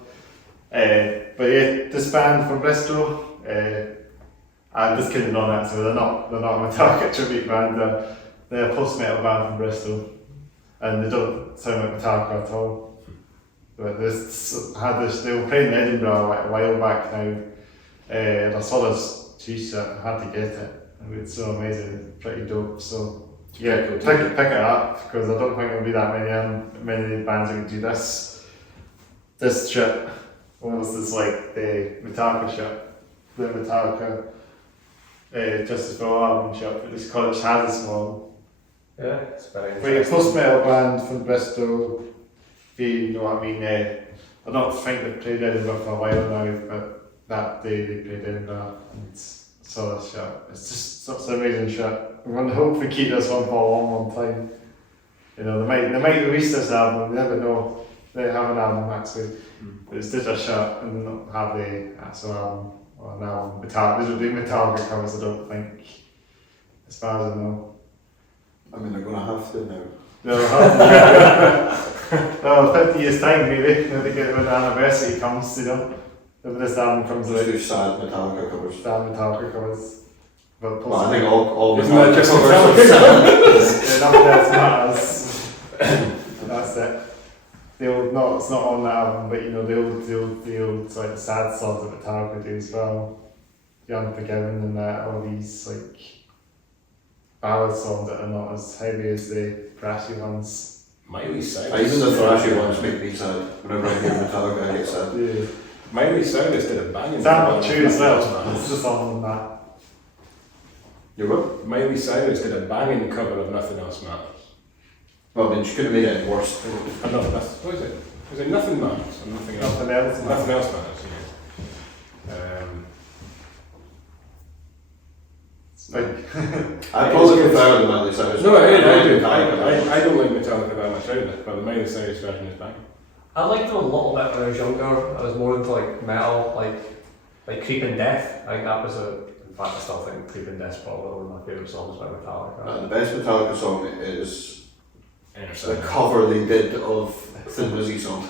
But yeah, this band from Bristol, I'm just kidding on that, so they're not a Metallica tribute band, they're a post-metal band from Bristol, and they don't sound like Metallica at all. But they were playing in Edinburgh a while back now, and I saw this t-shirt, I had to get it, and it's so amazing, pretty dope, so yeah, pick it up, because I don't think there'll be that many bands who can do this shirt. Almost as like the Metallica shirt, the Metallica Justice for All album shirt, but this college has a small. Yeah, it's very We're a interesting. post-metal band from Bristol, if you know what I mean. I don't think they've played Edinburgh for a while now, but that day they played Edinburgh and saw this shirt. It's just such an amazing shirt. We're going to hopefully keep this one for a long time. You know, they might release this album, we never know. They have an album actually. But it's just a shirt and not have the actual album or an album. These would be Metallica covers, I don't think, as far as I know. I mean, they're going to have to now. They'll have well, 50 years time maybe, when the anniversary comes, you know. When this album comes Just out, do sad Metallica covers. sad Metallica covers. But Well, I think all Isn't that just Metallica covers are sad. nothing else matters. That's it. It's not on the album, but you know, the old sort of sad songs that Metallica do as well. The Unforgiven and all these like ballad songs that are not as heavy as the thrashy ones. Miley Cyrus. Even the thrashy ones make me sad. Whenever I hear Metallica, I get sad. Yeah. Miley Cyrus did a banging. That cover one of too as Nothing Else well. It's Matters. just on that. You what? Miley Cyrus did a banging cover of Nothing Else Matters. Well, I mean, she could have made it any worse. I know, what is it? Was it Nothing Matters or Nothing Else? Nothing else. Nothing Else Matters, yeah. Like, I probably prefer the Miley Cyrus. No, I do. Metallica. I don't like Metallica that much either, but the Miley Cyrus version is banging. I liked them a little bit when I was younger. I was more into like metal, like Creeping Death. I think that was in fact I still think Creeping Death's probably one of my favourite songs by Metallica. The best Metallica song is the Interesting. cover they did of Thin Lizzy song.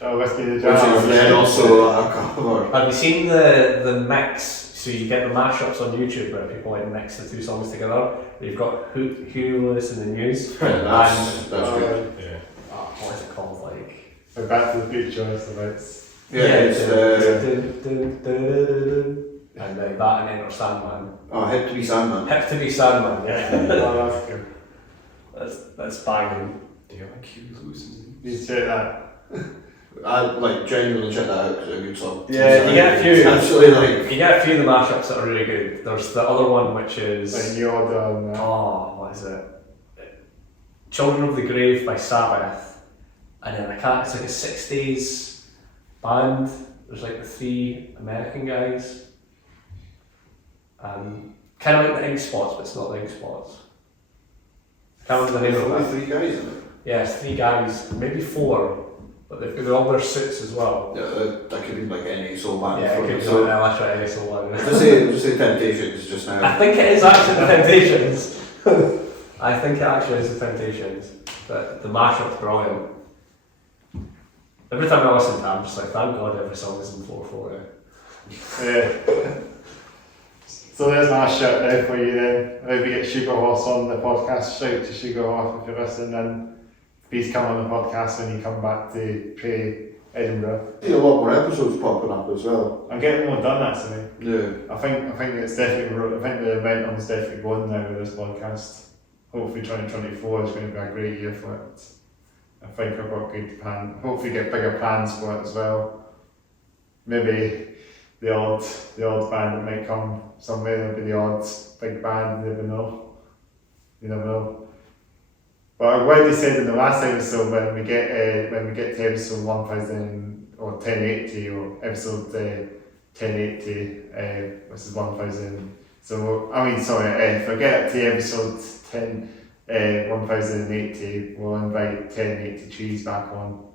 Whiskey the Which Jar. is then also a cover. Have you seen the mix? So you get the mashups on YouTube where people like mix the two songs together. You've got Huey Lewis in the News. That's good. Yeah. What is it called? Like Back to the Future, so it's Yeah, it's and like that and Enter Sandman. oh, Hip to be Sandman. Hip to be Sandman, yeah. oh, that's good. That's banging. Do you like Huey Lewis? You should check that. I like genuinely check that out because it's a good song. Yeah, you get a few. It's actually like You get a few of the mashups that are really good. There's the other one which is Like New Order and oh, what is it? Children of the Grave by Sabbath, and then it's like a 60s band. There's like the three American guys. Kind of like the Ink Spots, but it's not the Ink Spots. I can't remember the name there's of only it. 3 guys in it. Yeah, it's 3 guys, maybe 4, but they all wear suits as well. Yeah, that could be like any soul band. Yeah, it for could me. be So like literally any one. just say Temptations just I now. think it is actually the Temptations. I think it actually is the Temptations. But the mashup's brilliant. Every time I listen to it, I'm just like, thank God every song is in 4/4. yeah. So there's my shirt there for you then. Maybe get Sugar Horse on the podcast. Shout out to Sugar Horse if you're listening, and please come on the podcast when you come back to play Edinburgh. I see a lot more episodes popping up as well. I'm getting more done actually. Yeah. I think it's definitely. I think the momentum's definitely going now with this podcast. Hopefully 2024 is going to be a great year for it. I think I've got good plans. Hopefully get bigger plans for it as well. Maybe the odd band that might come somewhere. There'll be the odd big band. You never know. You never know. But what they said in the last episode, when we get to episode 1000 or 1080 or episode 1080, which is 1000 So, I mean, sorry, if I get to episode 1080, we'll invite 1080 back on.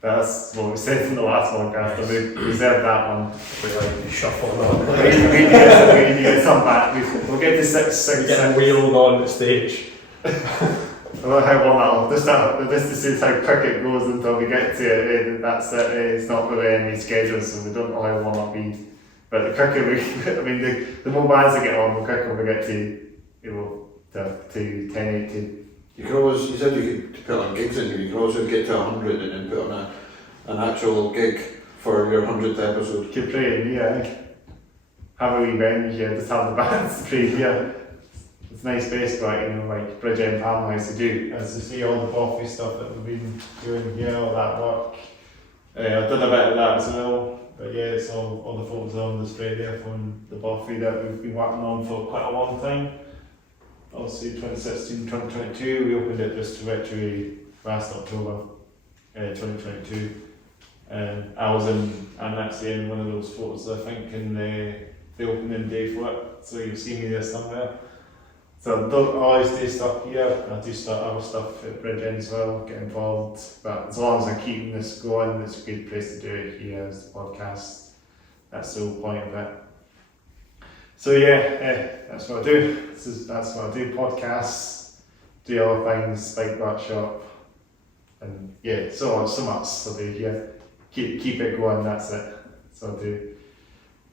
That's what we said in the last podcast, so we reserved that one. We like shuffle on. We need to get some back. We'll get to 666. Getting wheeled on the stage. I don't know how long this is how quick it goes until we get to it. That's it. It's not really any schedule, so we don't know how long it'll be. But the quicker I mean, the more bands I get on, the quicker we get to 1080. You could always, you said you could put on gigs in here, you could also get to 100 and then put on an actual gig for your 100th episode. Keep playing here, have a wee venue here, just have the bands play here. It's nice space, but like Bridge End Family used to do. As you see, all the Boffy stuff that we've been doing here, all that work. I did a bit of that as well. But yeah, it's all the photos on display there from the Boffy that we've been working on for quite a long time. Obviously 2016, 2022, we opened it just literally last October 2022. I was I'm actually in one of those photos, I think, in the opening day for it, so you'll see me there somewhere. So I don't always do stuff here, I do other stuff at Bridge End as well, get involved, but as long as I'm keeping this going, it's a good place to do it here as the podcast. That's the whole point of it. So yeah, that's what I do. That's what I do, podcasts, do other things, bike workshop, and yeah, so much I do here. Keep it going, that's it. That's what I do.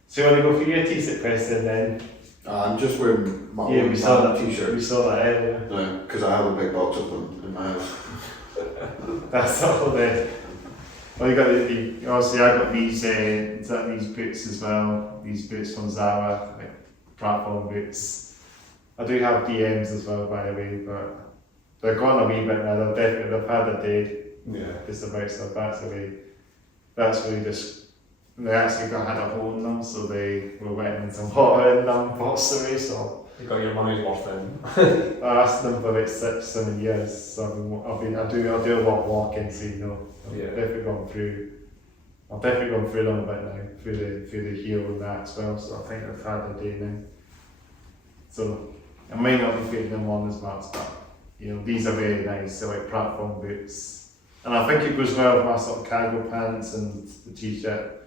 So you want to go for your t-shirt question then? I'm just wearing my Yeah, own we saw that t-shirt. We saw that earlier. No, because I have a big box of them in my house. That's all then. Well, you got obviously I got these boots as well. These boots from Zara, like platform boots. I do have DMs as well, by the way, but they're gone a wee bit now. They've had a day. Yeah. Just about, so that's really just. They actually had a hole in them, so they were wetting some water in them possibly. So You got your money's worth in. I asked them for about 6-7 years. So I do a lot of walking, so I've definitely gone through. I've definitely gone through them a bit now, through the heel and that as well. So I think I've had a day now. So I might not be putting them on as much, but these are very nice. They're like platform boots, and I think it goes well with my sort of cargo pants and the t-shirt.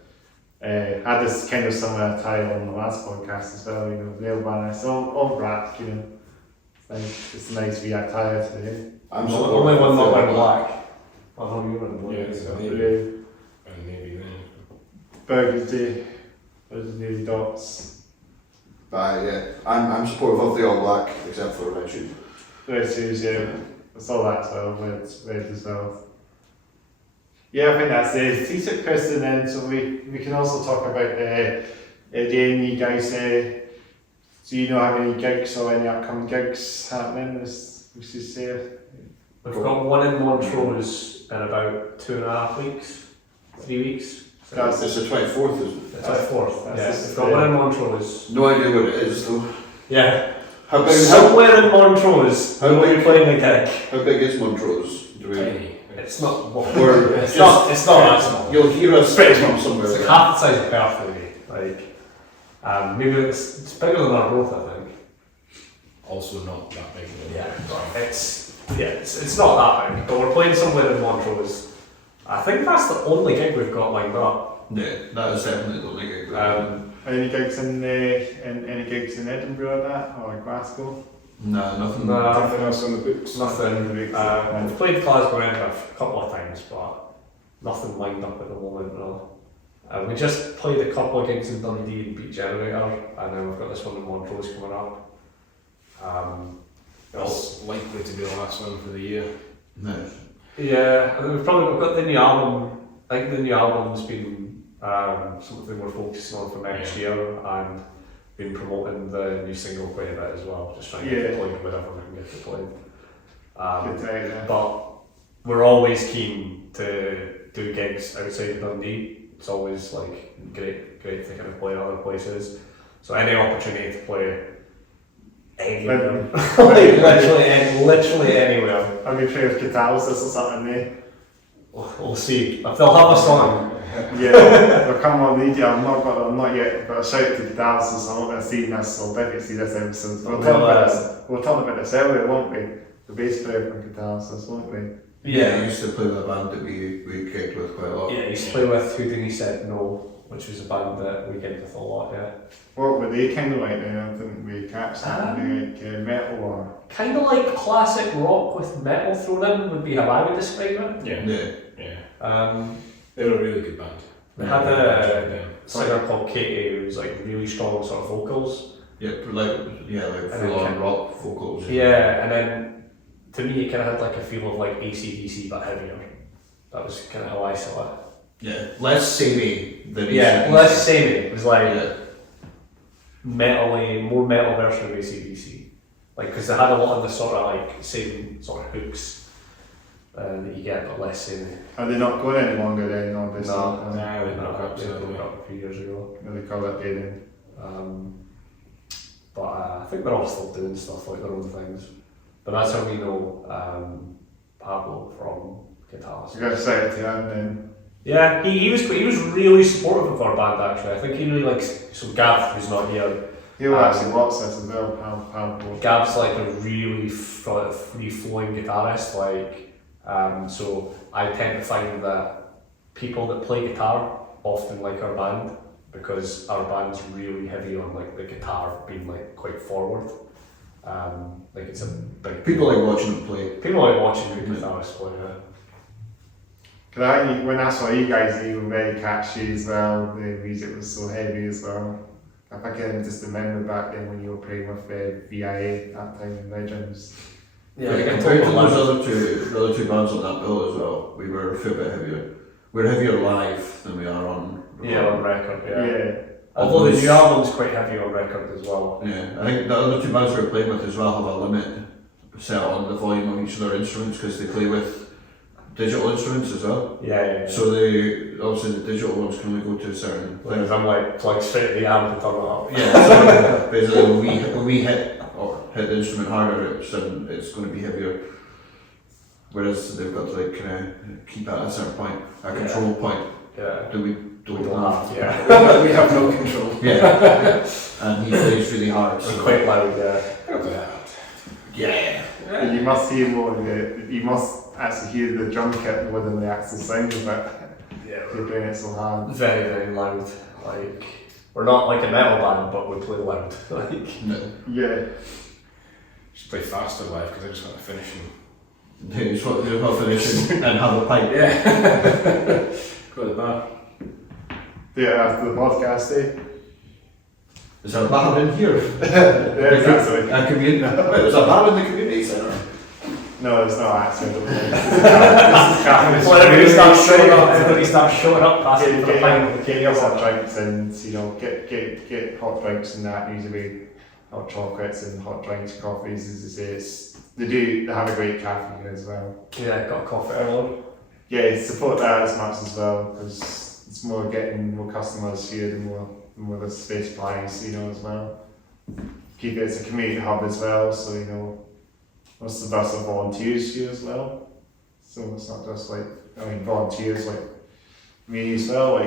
Had this kind of similar attire on the last podcast as well. Nail banners, all black. It's a nice wee attire today. I'm The so only one not wearing wearing black. Oh, no, you're wearing black. Yeah, it's so. a navy. And maybe then. Burgundy, those navy dots. But yeah, I'm supportive of the all black, except for red shoes. Red shoes, yeah. I saw that as well. Red as well. Yeah, I think that's the t-shirt question then. So we can also talk about again, you guys. Do you know how many gigs or any upcoming gigs happening? We should say. We've got one in Montrose in about 2.5 weeks, 3 weeks. That's It's the 24th, isn't it? The 24th. That's Yeah, just we've got one in Montrose. No idea what it is though. Yeah. How big? Somewhere in Montrose, How we're big- playing the gig. How big is Montrose? Do we? Tiny. It's not. Or It's not that small. You'll hear us from somewhere. It's like half the size of Perth, maybe. Maybe it's bigger than our growth, I think. Also not that big. But it's not that big. But we're playing somewhere in Montrose. I think that's the only gig we've got lined up. Yeah, that is definitely the only gig. any gigs in any gigs in Edinburgh or that or Glasgow? No, nothing. Nothing else on the books. Nothing. We've played Glasgow and Edinburgh a couple of times, but nothing lined up at the moment. No. We just played a couple of gigs in Dundee and Beat Generator, and then we've got this one in Montrose coming up. That's likely to be the last one for the year. No. Yeah, and we've got the new album. I think the new album's been something we're focusing on for next year, and been promoting the new single quite a bit as well, just trying to get it played wherever we can get it played. Good idea. But we're always keen to do gigs outside of Dundee. It's always like great to kind of play other places. So any opportunity to play anywhere, literally anywhere. Have you played with Catalysis or something there? We'll see. If they'll have a song, Yeah, they'll come on media. I'm not yet got a shout to Catalysisofficial. I'm not going to see this, so I'll definitely see this episode. We'll talk about this earlier, won't we? The bass player from Catalysisofficial, won't we? Yeah, I used to play with a band that we kicked with quite a lot. Yeah, I used to play with Who Didn't He Said No, which was a band that we kicked with a lot, yeah. What were they kind of like then? I didn't really catch that. Were they like metal or? Kind of like classic rock with metal thrown in would be how I would describe it. Yeah. They were a really good band. They had a singer called Katie who was like really strong sort of vocals. Yeah, like full on rock vocals. Yeah, and then to me it kind of had like a feel of like AC/DC but heavier. That was kind of how I saw it. Yeah, less samey than Yeah, less samey. It was like yeah. more metal version of AC/DC. Like, because they had a lot of the sort of like same sort of hooks that you get, but less samey. Are they not going any longer then? Obviously. No, they broke up. They broke up a few years ago. What do they call it then? But I think they're all still doing stuff like their own things. But that's how we know Pablo from Catalysisofficial. You got to say it to him then. Yeah, he was really supportive of our band actually. I think he really likes, so Gav, who's not here, He'll actually watch this as well, Pablo. Gav's like a really free-flowing guitarist, like, so I tend to find that people that play guitar often like our band because our band's really heavy on like the guitar being like quite forward. Like it's a big... People like watching them play. People like watching the guitarists play, yeah. Because I think when I saw you guys, you were very catchy as well. The music was so heavy as well. I can just remember back then when you were playing with VIA that time in Legends. Yeah, Compared to the other two bands on that bill as well, we were a fair bit heavier. We're heavier live than we are on record. Yeah, on record, yeah. Yeah. Although the new album's quite heavy on record as well. Yeah, I think the other two bands we're playing with as well have a limit set on the volume of each of their instruments because they play with digital instruments as well. Yeah. So they obviously the digital ones can only go to a certain Whereas I'm like plug straight at the amp and turn it up. Yeah, so basically when we hit the instrument harder, it's going to be heavier. Whereas they've got to like kind of keep at a certain point, a control point. Yeah. We don't have. Yeah. We have no control. Yeah. And he plays really hard. It's quite loud, Yeah. And you must hear more of it. You must actually hear the drum kit more than the actual sound of it. Yeah. You're doing it so hard. Very, very loud. Like, we're not like a metal band, but we play loud. Like, No. Yeah. Just play faster live because I just want to finish and They just want to finish and have a pint. yeah. Go to the bar. Do it after the podcast, eh? Is there a bar in here? Yeah, exactly. A community. Wait, there's a bar in the community centre. No, it's not actually. Everybody starts showing up, passing for a pint. Get yourself drinks and get hot drinks and that. Usually hot chocolates and hot drinks, coffees, as they say. They have a great cafe here as well. Yeah, got a coffee earlier. Yeah, support that as much as well because it's more getting more customers here, the more the space buys, as well. Keep it as a community hub as well, so most of us are volunteers here as well. So it's not just like volunteers like me as well,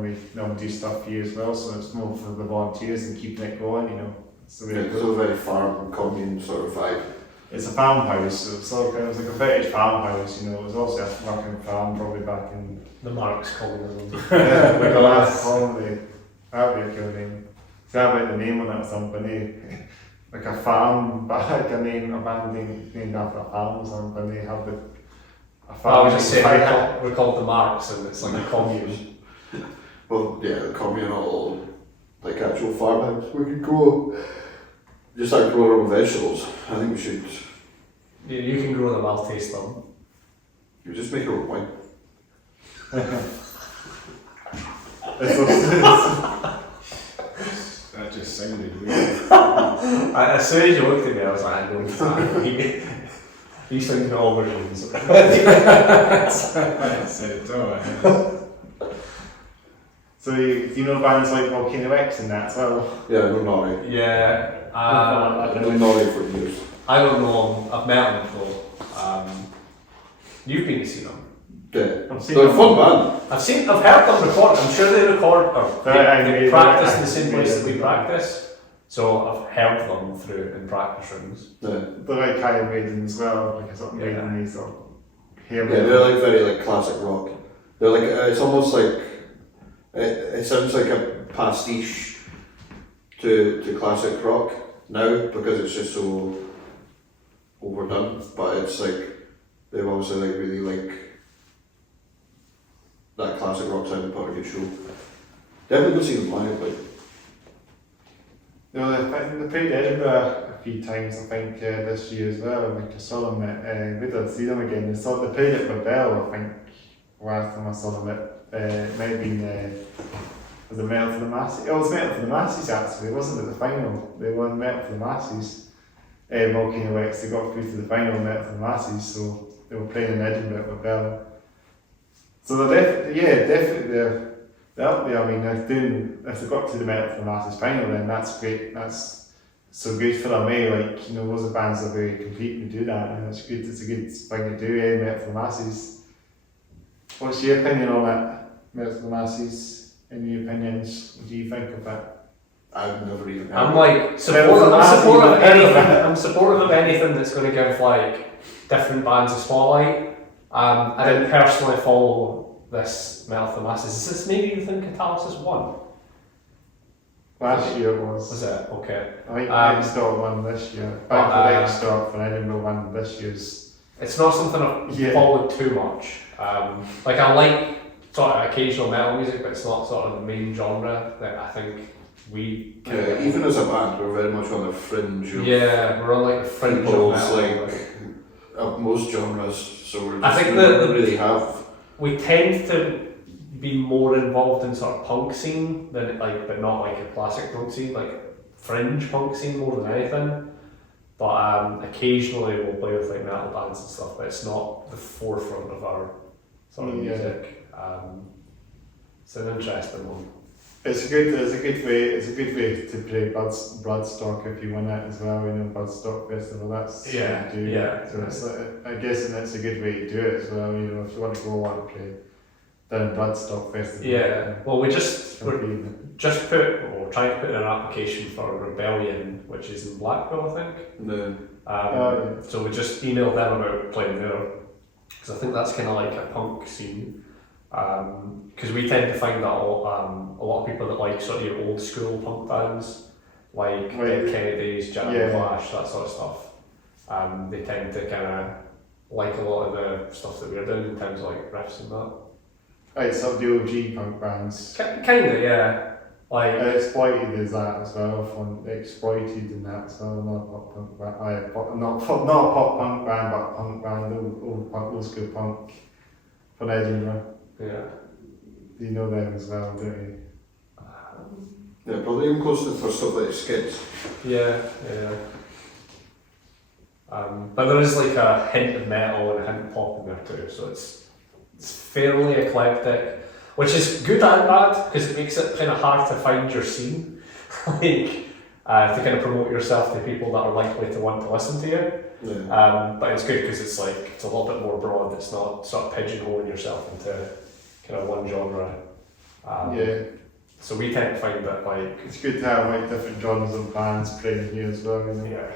we do stuff here as well, so it's more for the volunteers and keeping it going, It's the way it It's goes. a very farm commune sort of vibe. It's a farmhouse, so it was like a British farmhouse, it was also a fucking farm probably back in The Marx communism. like the last colony. That would be a cool name. See, I write the name on it or something, eh? Like a farm, but like a band named after a farm or something, they have a I farm. was just saying, we're called the Marx and it's like a commune. Well, yeah, the communal, like actual farmhouse. We could grow, just like grow our own vegetables. I think we should. You can grow them, I'll taste them. You just make our own wine. That just sounded weird. As soon as you looked at me, I was like, I know exactly. These things are all versions. I said it all. So you know bands like VolcanoX and that as well? Yeah, we're naughty. Yeah, I've been naughty for years. I don't know them. I've met them though. You've been to see them. Yeah. I've seen They're a them. fun band. I've heard them record. I'm sure they record or they practice in the same place that we practice. So I've heard them through in practice rooms. Yeah. They're like Iron Maiden as well, like a sort of Maiden sort of Yeah, heavy. they're like very like classic rock. They're like it's almost like it sounds like a pastiche to classic rock now because it's just so overdone. But it's like they've obviously like really like that classic rock sound and put on a good show. Definitely go see them live. Like No, they played Edinburgh a few times, I think, this year as well. Like I saw them at, we did see them again. They played at Babel, I think, last time I saw them it might have been, was it Metal for the Masses? It was Metal for the Masses actually, it wasn't at the final. They won Metal for the Masses. VolcanoX, they got through to the final Metal for the Masses, so they were playing in Edinburgh at Babel. So they're definitely they're up there. I mean, if they got to the Metal for the Masses final, then that's great. That's so good for them, Like, you know, loads of bands that really compete and do that, and it's good. It's a good thing to do, Metal for the Masses. What's your opinion on that, Metal for the Masses? Any opinions? What do you think of that? I've never even heard I'm of like I'm supportive of anything that's going to give like different bands a spotlight. I didn't personally follow this Metal for the Masses. Is this maybe within Catalysis 1? Last year it was. Was it? Okay. I think Next Stop won this year. Next Stop for Edinburgh won this year's. It's not something I've followed too much. Like I like sort of occasional metal music, but it's not sort of the main genre that I think we can. Yeah, even as a band, we're very much on the fringe of we're on like the fringe of people's metal. of most genres, so we're just, I think we don't really have. We tend to be more involved in sort of punk scene than like, but not like a classic punk scene, like fringe punk scene more than anything. But occasionally we'll play with like metal bands and stuff, but it's not the forefront of our sort of music. It's an interesting one. It's a good way to play Bloodstock if you win it as well. You know, Bloodstock Festival. That's what you do. So it's I guess that's a good way to do it as well. You know, if you want to go on and play down Bloodstock Festival. Yeah. Well, we're trying to put in an application for Rebellion, which is in Blackpool, I think. No. So we just emailed them about playing there because I think that's kind of like a punk scene. Because we tend to find that a lot of people that like sort of your old school punk bands, like Dead Kennedys, Jack and Flash, that sort of stuff, they tend to kind of like a lot of the stuff that we're doing in terms of like riffs and that. Right, so the OG punk bands. Kind of, yeah. Like Exploited is that as well. From Exploited and that as well. Not a pop punk band. Not a pop punk band, but a punk band. Old school punk from Edinburgh. Yeah. You know them as well, don't you? Yeah, probably even closer for stuff like Skids. Yeah. But there is like a hint of metal and a hint of pop in there too, so it's fairly eclectic, which is good and bad because it makes it kind of hard to find your scene, like to kind of promote yourself to people that are likely to want to listen to you. Yeah. But it's good because it's like it's a little bit more broad. It's not sort of pigeonholing yourself into kind of one genre. So we tend to find that like it's good to have like different genres of bands playing here as well. Isn't it?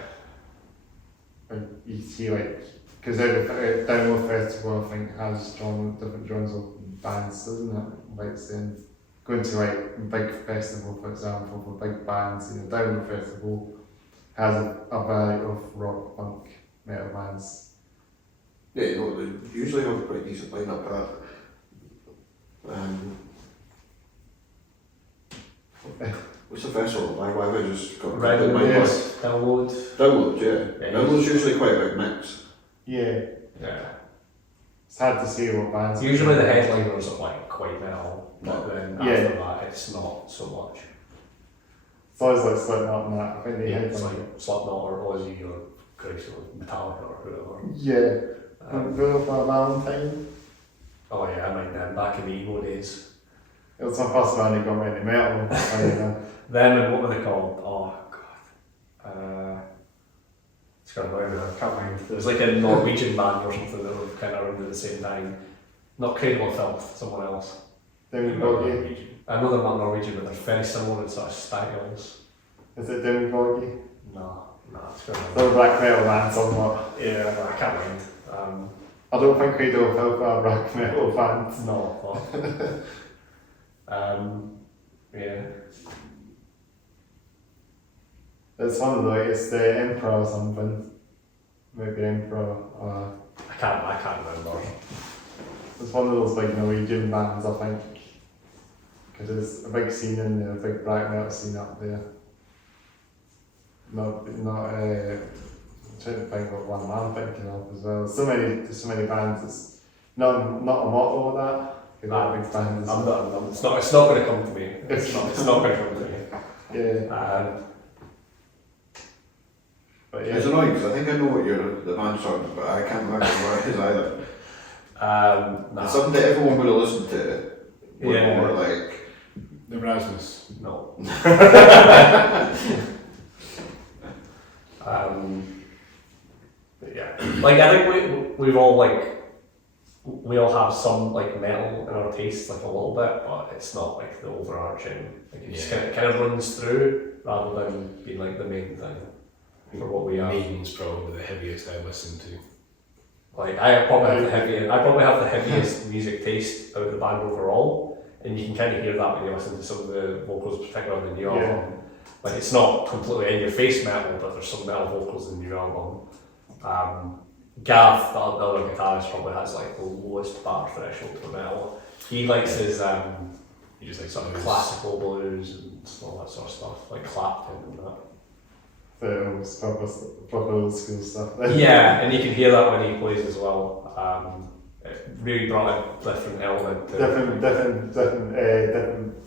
Like you see like because every Download Festival I think has different genres of bands, doesn't it? Like saying going to like a big festival for example for big bands, you know, Download Festival has a variety of rock, punk, metal bands. Yeah, you know, they usually have a pretty decent lineup for that. What's the festival? Why have I just got Red my Yes. Download. Download, yeah. Download's usually quite a big mix. Yeah. It's hard to say what bands. Usually the headliners are like quite metal, but then after that it's not so much. It's always like Slipknot and that. I think they had It's like like Slipknot or Ozzy or Christ or Metallica or whoever. Bill for Valentine. Oh yeah, I mind them back in the emo days. It was my first band that got me into metal. Them and what were they called? Oh god. It's got a I can't mind. There was like a Norwegian band or something that were kind of around at the same time. Not Cradle of Filth, someone else. Demi Borgir. I know they're not Norwegian, but they're very similar in sort of styles. Is it Demi Borgir? No, it's good. They're a black metal band somewhat. Yeah, well, I can't mind. I don't think Cradle of Filth are a black metal band. No, but, yeah. It's one of those, it's the Emperor or something. Maybe Emperor or... I can't remember. It's one of those like Norwegian bands, I think. Because there's a big scene in there, a big black metal scene up there. I'm trying to think what one I'm thinking of as well. There's so many bands, it's not a motto of that. Because that big band is... It's not going to come to me. It's not going to come to me. Yeah. But yeah. It's annoying because I think I know what the band's talking about, but I can't remember what it is either. It's something that everyone would have listened to. Yeah. More like The Rasmus. No. But yeah, like I think we all have some like metal in our taste, like a little bit, but it's not like the overarching. Like it just kind of runs through rather than being like the main thing for what we are. Maiden's probably the heaviest I listen to. Like I probably have the heaviest music taste out of the band overall, and you can kind of hear that when you listen to some of the vocals, particularly on the new album. Like it's not completely in your face metal, but there's some metal vocals in the new album. Gav, the other guitarist, probably has like the lowest bar threshold for metal. He likes his You just like sort of blues. classical blues and all that sort of stuff, like Clapton and that. The proper old school stuff. Yeah, and you can hear that when he plays as well. It really brought a different element to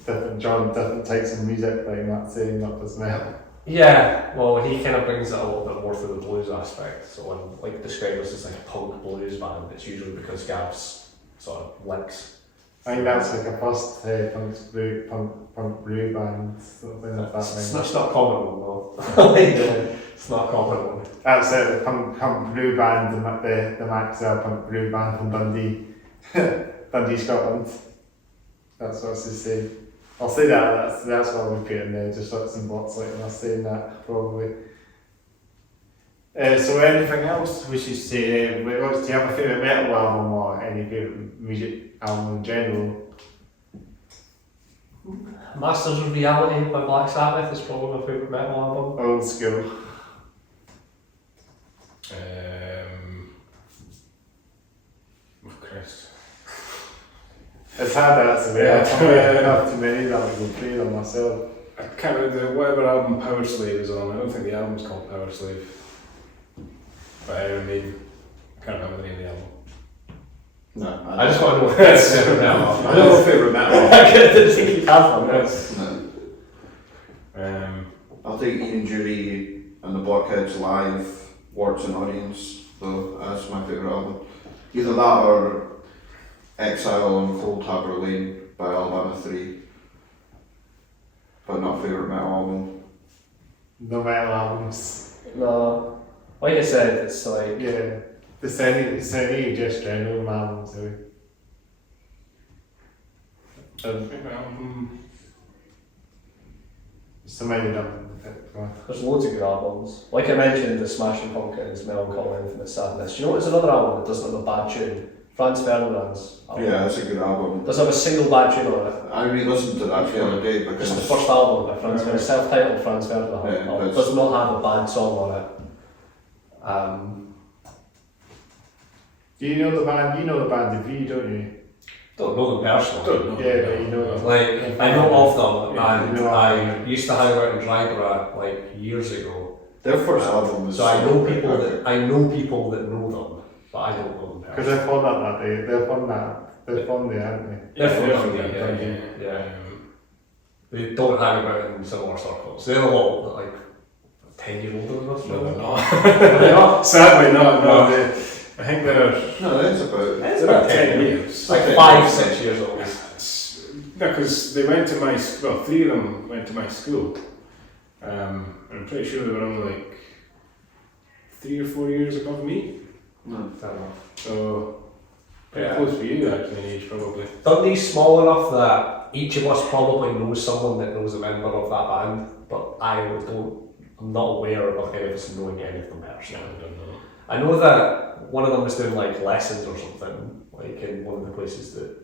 different genre, different types of music, like not saying not just metal. Yeah, well, he kind of brings it a little bit more through the blues aspect. So when like described us as like a punk blues band, it's usually because Gav's sort of links. I think that's like a first punk blue band, something like that. It's not a common one though. It's not a common one. That's it, the punk blue band, the Max punk blue band from Dundee, Dundee, Scotland. That's what I was saying. I'll say that, that's what I'll put in there, just lots and lots like when I was saying that, probably. So anything else we should say? Do you have a favourite metal album or any favourite music album in general? Masters of Reality by Black Sabbath is probably my favourite metal album. Old school. Oh Christ. It's hard to answer, Yeah. I don't have too many that I would play them myself. I can't remember whatever album Power Slave is on. I don't think the album's called Power Slave. But Iron Maiden. I can't remember the name of the album. no. I just want to know what that's favourite metal I album. know favourite metal. I couldn't think you have one. No. I'll take Ian Jury and the Blockheads live, Warts and Audience, though, as my favourite album. Either that or Exile on Cold Harbour Lane by Alabama 3. But not favourite metal album. No metal albums. No, like I said, it's like Yeah. It's any just general albums, really. Favourite album? So many of them. there's loads of good albums. Like I mentioned, the Smashing Pumpkins, Melancholy, Infinite Sadness. You know what's another album that doesn't have a bad tune? Franz Ferdinand's album. Yeah, that's a good album. Doesn't have a single bad tune on it. I re-listened to that the other day because Just the first album by Franz Ferdinand, self-titled Franz Ferdinand. Yeah, It does not have a bad song on it. Do you know the band? You know the band The V, don't you? Don't know them personally. Don't know. Yeah, but you know them. Like, I know of them, Yeah, and you know I used to hang out in Dragara like years ago. their first album was So I know people that know them, but I don't know them Because personally. they're from that day. They're from there, aren't they? Definitely, yeah. They don't hang about in similar circles. They're a lot like 10 years older than us. No, they're They're not. not. Sadly not, no. No. I think they're No, that's about. It's about 10 years. It's like 5-6 years old. No, because they went to my, well, 3 of them went to my school. I'm pretty sure they were only like 3 or 4 years above me. No. Fair enough. So Pretty close for you actually in age probably. Dundee's small enough that each of us probably knows someone that knows a member of that band, but I'm not aware of any of us knowing any of them personally. I don't know. I know that one of them was doing like lessons or something, like in one of the places that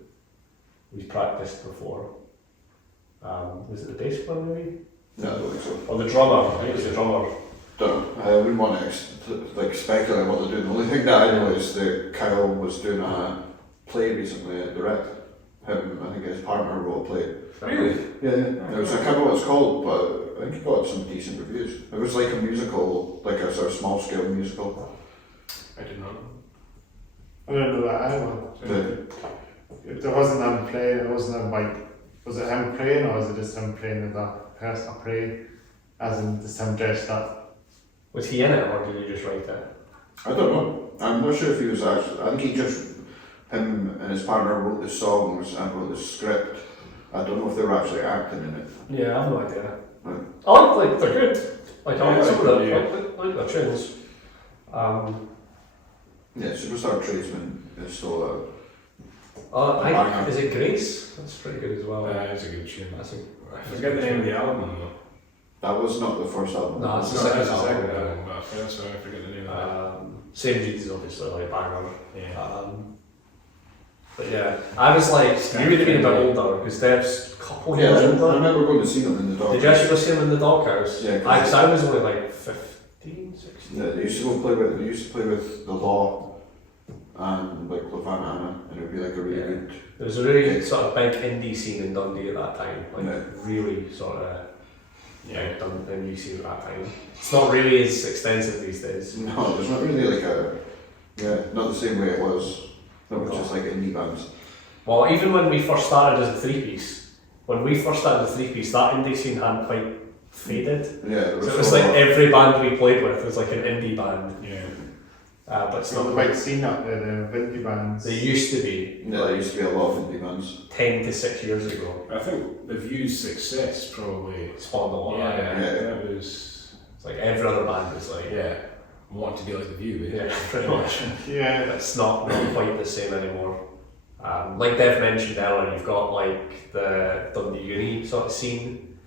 we've practiced before. Was it the bass player maybe? No, I don't think so. Or the drummer, I think it was the drummer. Don't know. I wouldn't want to speculate what they're doing. The only thing that I know is that Kyle was doing a play recently at the Rec. Him, I think his partner wrote a play. Really? Yeah. It was, I can't remember what it's called, but I think he got some decent reviews. It was like a musical, like a sort of small scale musical. I did not. I don't know that either. If there wasn't him playing, it wasn't him like, was it him playing or was it just him playing with that person play, as in just him dressed up? Was he in it or did he just write it? I don't know. I'm not sure if he was actually. I think he just, him and his partner wrote the songs and wrote the script. I don't know if they were actually acting in it. Yeah, I have no idea. Right. I like they're good. Like I Yeah, like some of them, yeah. like their tunes. Yeah, Superstar Tradesman is still Is it Grace? That's pretty good as well. It's a good tune. That's a, I forget the name of the album though. that was not the first album. No, it's It's the not second the second album. album, but I forget the name of that. Same Jeans is obviously like banger. Yeah. But yeah, I was like, you would have been a bit older because Dev's a couple Yeah, years I older. remember going to see them in the dog. Did you actually go see him in the doghouse? Yeah, 'cause- I was only like 15, 16. Yeah, they used to play with the Law and like Levana Anna, and it would be like a really Yeah. good. There was a really sort of big indie scene in Dundee at that time, like Yeah. really sort of big Dundee scene at that time. It's not really as extensive these days. No, there's not really like not the same way it was. No, it's No. just like indie bands. Well, even when we first started as a three-piece, that indie scene hadn't quite faded. Yeah, there So it was like every band we played with was like an indie band, Yeah. but it's It's not not quite quite. seen up there, the indie bands. They used to be Yeah, there used to be a lot of indie bands. 10 to 6 years ago. I think the View's success probably. Spawned a lot. Yeah, Yeah. Yeah. that was. It's like every other band is like, Yeah. Want to be like the View, yeah, pretty much. Yeah, It's not quite the same anymore. Like Dev mentioned earlier, you've got like the Dundee Uni sort of scene,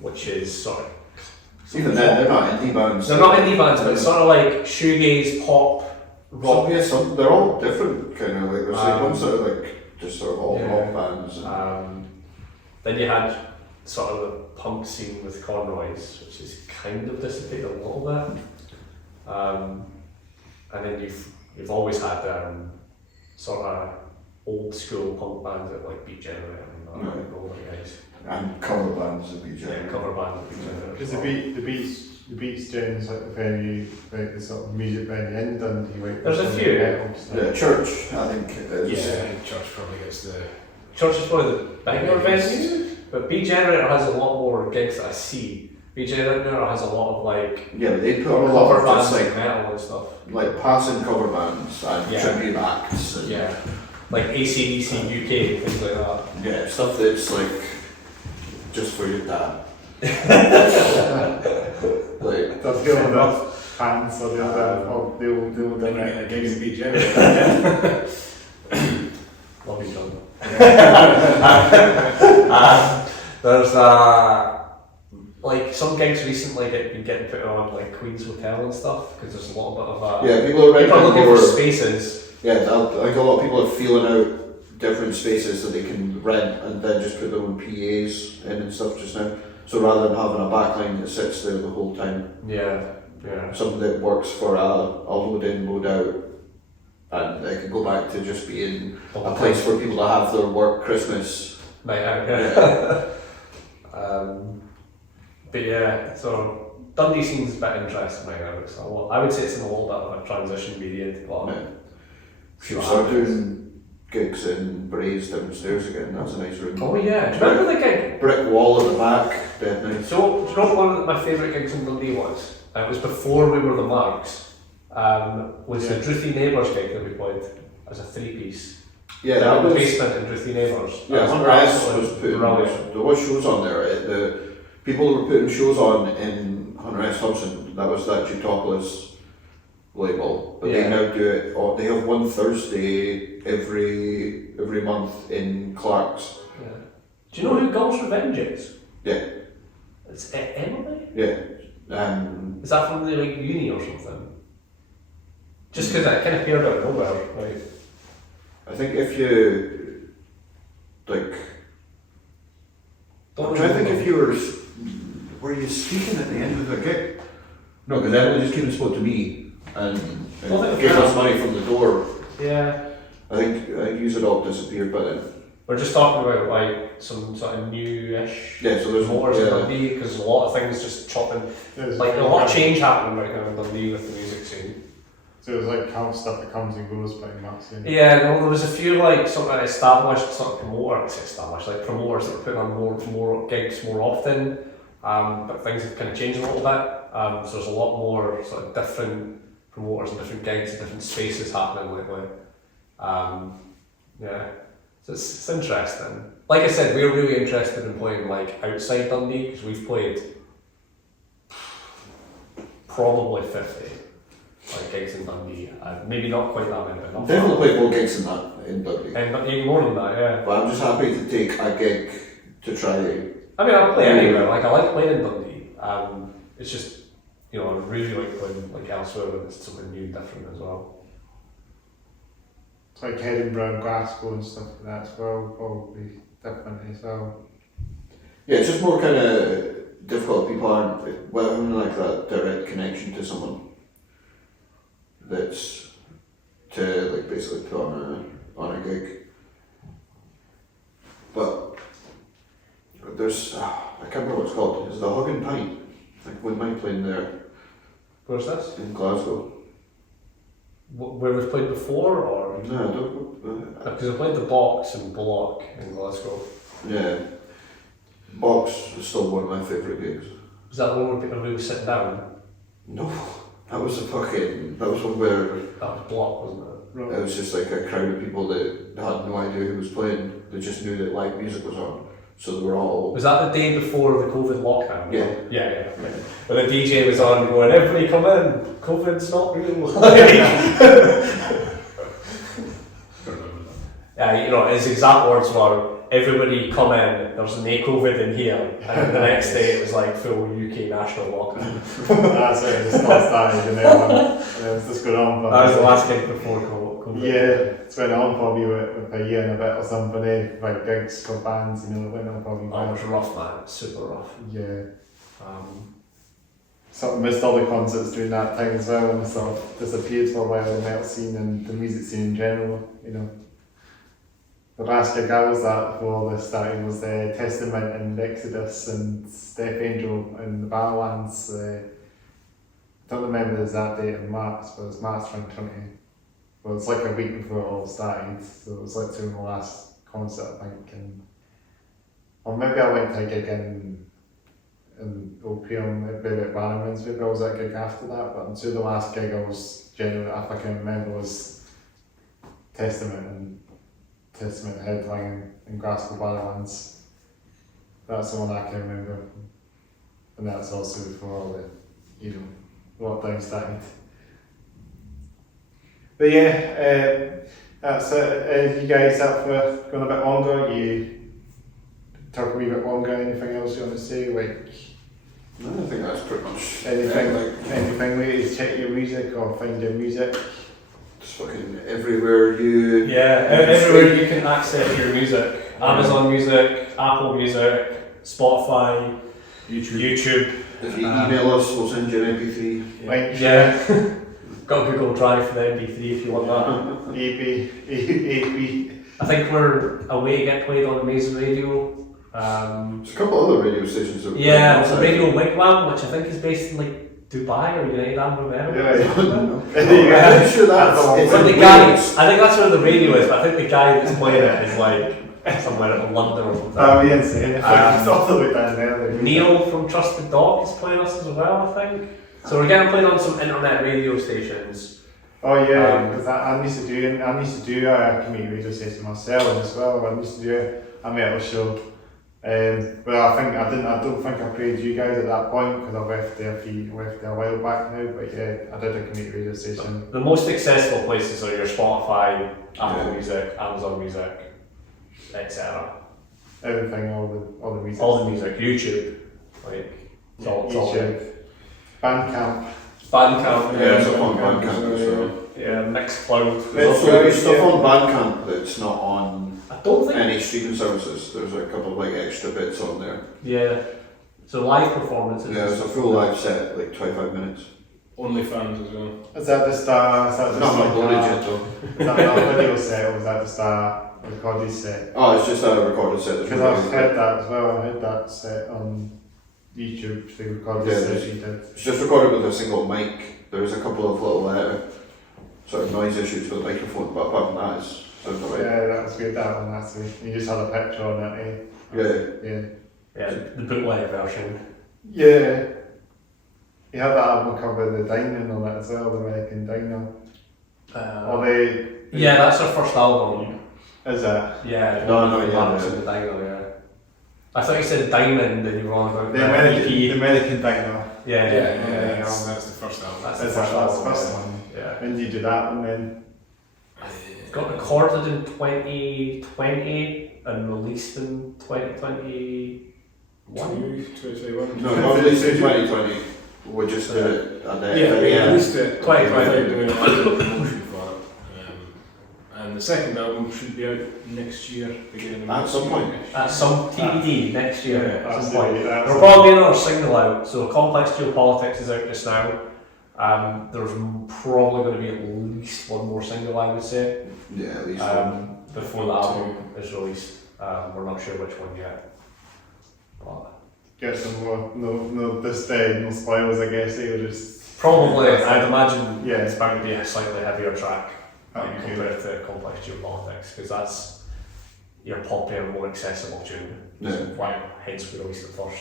which is sort of. Even then, they're not indie bands. They're not indie bands, but it's sort of like shoegaze, pop, rock. They're all different, kind of like. There's like ones that are like just sort of all Yeah. rock bands. And, Then you had sort of the punk scene with Conroy's, which is kind of dissipated a little bit. And then you've always had sort of old school punk bands that like Beat Generator and all that guys. and cover bands would be Yeah, general. cover band with Beat Generator. because the beats James like the venue, like the sort of music venue in Dundee. Like, There's a few. Yeah, Church, I think is. Yeah, I think Church probably gets the. Church is probably the bigger venue, but Beat Generator has a lot more gigs that I see. Beat Generator has a lot of like Yeah, but they put on a lot cover of bands just like like metal and stuff. passing cover bands and Yeah. tribute acts. And, Yeah, like AC/DC UK, things like that. Yeah, stuff that's like just for your dad. Like, That's the other fans or the other, the old Then you get a gig in Beat Generator. Love you, John. There's like some gigs recently been getting put on like Queen's Hotel and stuff because there's a lot of yeah, people are people are looking renting for more. spaces. Yeah, like a lot of people are feeling out different spaces that they can rent and then just put their own PAs in and stuff just now. So rather than having a backline that sits there the whole time, Yeah. something that works for a load in, load out, and it can go back to just being a place for people to have their work Christmas. Night out. Yeah. But yeah, so Dundee seems a bit interesting right now. It's I would say it's in a little bit of a transition period. But Yeah. Should start doing gigs in Braes downstairs again. That's a nice room. oh yeah, do you remember the gig? Brick wall at the back, dead nice. So, do you know what one of my favourite gigs in Dundee was? It was before we were the Marx. Was the Druthy Neighbours gig that we played as a three-piece. Yeah, Down that in the was. basement in Druthy Neighbours. Yeah, That was Hunter S absolutely was putting. brilliant. There was shows on there. The people who were putting shows on in Hunter S Thompson. That was that Jutopolis label, but Yeah. they now do it. Or they have one Thursday every month in Clark's. Yeah. Do you know who Gulf's Revenge is? Yeah. It's Emily? Yeah. Is that from the like uni or something? Just because I kind of appeared out of nowhere. Like, I think if you like, I'm trying to think if you were you speaking at the end of the gig? No, because Emily just came and spoke to me and gave us money from the door. Yeah. I think you had all disappeared by then. We're just talking about like some sort of new-ish Yeah, so there's motors in yeah. Dundee because a lot of things just chopping. There's Like a lot of change happening right now in Dundee with the music scene. So there's like camp stuff that comes and goes pretty much. Yeah, no, there was a few like sort of established sort of promoters that were putting on more gigs more often, but things have kind of changed a little bit. So there's a lot more sort of different promoters and different gigs and different spaces happening lately. Yeah, so it's interesting. Like I said, we're really interested in playing like outside Dundee because we've played probably 50. Like gigs in Dundee, maybe not quite that many, but not Definitely played more gigs than that in Dundee. and even more than that, yeah. But I'm just happy to take a gig to try. I mean, I'll play anywhere. Like I like playing in Dundee. It's just I really like playing like elsewhere when it's something new and different as well. It's like Edinburgh and Glasgow and stuff like that as well, probably different as well. Yeah, it's just more kind of difficult. People aren't having like that direct connection to someone. That's to like basically put on a gig. But there's I can't remember what it's called. It's the Hug and Pint. I wouldn't mind playing there Where's this? in Glasgow. Where we've played before, or No, I don't. because I played the Box in Bullock in Glasgow. Yeah, Box is still one of my favourite gigs. Was that the one where people really sit down? No, that was one where That was Bullock, wasn't it? it was just like a crowd of people that had no idea who was playing. They just knew that live music was on, so they were all. Was that the day before the COVID lockdown? Yeah. Yeah. When the DJ was on going, everybody come in, COVID's not real. Yeah, his exact words were, everybody come in, there's no COVID in here. And the next day it was like full UK national lockdown. That's it, it just not started and then it's just going on. That was the last gig before COVID. Yeah, it's went on probably with a year and a bit or something, like gigs for bands, it went on probably. Oh, it was rough, man. Super rough. Yeah. Sort of missed all the concerts during that time as well, and sort of disappeared for a while, the metal scene and the music scene in general, The last gig I was at before this started was Testament and Exodus and Death Angel and the Badlands. I don't remember the exact date of March, but it was March 2020. Well, it's like a week before it all started, so it was like during the last concert, I think. Or maybe I went to a gig in Opium, maybe at Bannerman's, maybe I was at a gig after that, but until the last gig I was generally, if I can remember, was Testament headlining in Glasgow Bannerlands. That's the one I can remember. And that's also before all the, lockdown started. But yeah, that's it. You guys up for going a bit longer? You talk a wee bit longer? Anything else you want to say? No, I think that's pretty much Anything way to check your music or find your music? Just fucking everywhere you. Yeah, everywhere you can access your music. Amazon Music, Apple Music, Spotify, YouTube. If you email us, we'll send you an MP3. Yeah. Got Google Drive for the MP3 if you want that. AP. I think we're away to get played on Amazing Radio. There's a couple other radio stations. That Yeah, Radio Wigwam, which I think is based in like Dubai or United Arab Emirates. Yeah. I'm sure that's. But the guy, I think that's where the radio is, but I think the guy that's playing it is like somewhere in London or something. That would be insane. It's all the way down there. Neil from Trusted Dog is playing us as well, I think. So we're getting played on some internet radio stations. Oh yeah, because I used to do a community radio station myself as well. I used to do a metal show Well, I don't think I played you guys at that point because I left there a while back now. But yeah, I did a community radio station. The most accessible places are your Spotify, Apple Music, Amazon Music, etc. Everything, all the music. All the music, YouTube, like it's all YouTube, Bandcamp. Bandcamp, Yeah, it's up on Bandcamp as well. yeah, Mixcloud. There's stuff on Bandcamp that's not on I don't think. any streaming services. There's a couple of like extra bits on there. Yeah. So live performances. Yeah, it's a full live set, like 25 minutes. OnlyFans as well. Is that just Not loaded yet though. Is that not a video set or is that just a recorded set? Oh, it's just a recorded set. Because I've heard that as well. I heard that set on YouTube. The recorded set she did. It's just recorded with a single mic. There's a couple of little sort of noise issues with the microphone, but apart from that, it's sounds alright. Yeah, that was good. That one actually. You just had a picture on it, eh? Yeah. Yeah, the bootleg version. Yeah. You had that album cover, the Dining on it as well, the American Diner. Or Yeah, that's our first album. Is it? Yeah. Yeah. The Diner, yeah. I thought you said Diamond and you were on about The EP. American Diner. Yeah. That's the first album. That's That's the first album. the first one. Yeah. When did you do that one then? It got recorded in 2020 and released in 2021. 2021. No, not released in 2020. We just did it at the Yeah, we released it 2020. doing a promotion for it. And the second album should be out next year, beginning of At next some year. point. At some TBD next year. Yeah, at some point. That's There'll probably be another single out. So Complex Geopolitics is out just now. There's probably going to be at least one more single, I would say, Yeah, at least one. before the album is released. We're not sure which one yet. But Get some more, no spoilers I guess, they were just... probably, I'd imagine Yeah. it's bound to be a slightly heavier track Okay. compared to Complex Geopolitics, because that's your poppier, more accessible tune. Yeah. Why, hence we released it first.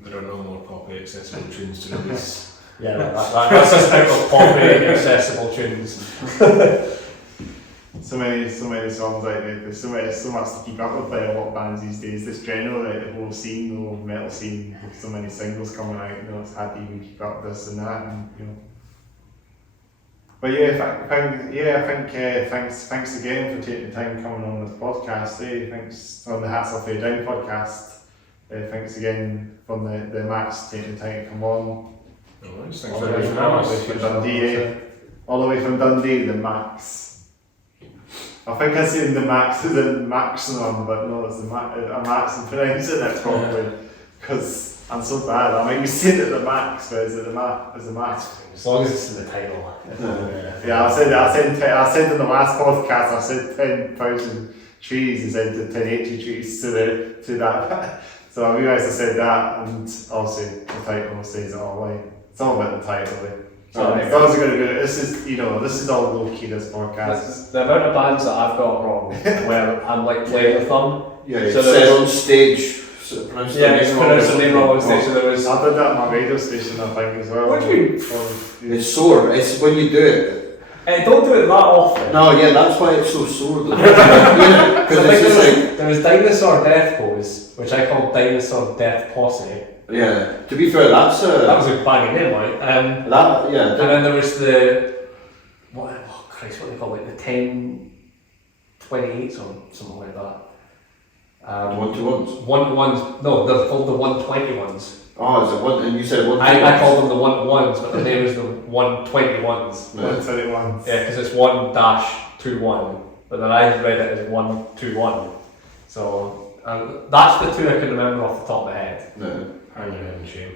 There are no more poppy accessible tunes to release. Yeah, that's just out of poppy accessible tunes. So many songs out there, there's so much to keep up with by a lot of bands these days. This generally, like, the whole scene, the whole metal scene, with so many singles coming out, it's hard to even keep up with this and that, and But yeah, I think thanks again for taking the time coming on this podcast. Thanks on the Hats Off Way Down podcast. Thanks again from the Max taking the time to come on. No worries, thanks All the very way much. from Dundee, all the way from Dundee, the Max. I think I said the Max is in maximum, but no, it's a Max and pronouncing it properly because I'm so bad. I might be saying it the Max, but is it the Max? As long as it's in the title. Yeah, I said in the last podcast, I said 10,000 trees instead of 1080 trees to that. So I realised I said that, and obviously the title says it all. Like, it's all about the title. Like. So if I was going to do it, this is all low key. This podcast. The amount of bands that I've got wrong, where I'm like playing with them. Yeah, you So said there on stage. Pronounced the name wrong on stage. So there was. I did that on my radio station, I think, as well. What do you It's sore. It's when you do it. Don't do it that often. No, yeah, that's why it's so sore. Because So it's just like. there was Dinosaur Death Pose, which I called Dinosaur Death Posse. Yeah. To be fair, that's That was a banging name, right? that. Yeah. And then there was the what do they call it? The 1028s or something like that. 1-to-1s. 1-to-1s. No, they're called the 121s. Oh, is it one? And you said 1. I called them the 1-to-1s, but the name is the 121s. No. 121. Yeah, because it's 1-21, but then I read it as 121. So that's the two I can remember off the top of my head. No. Hang your head in shame.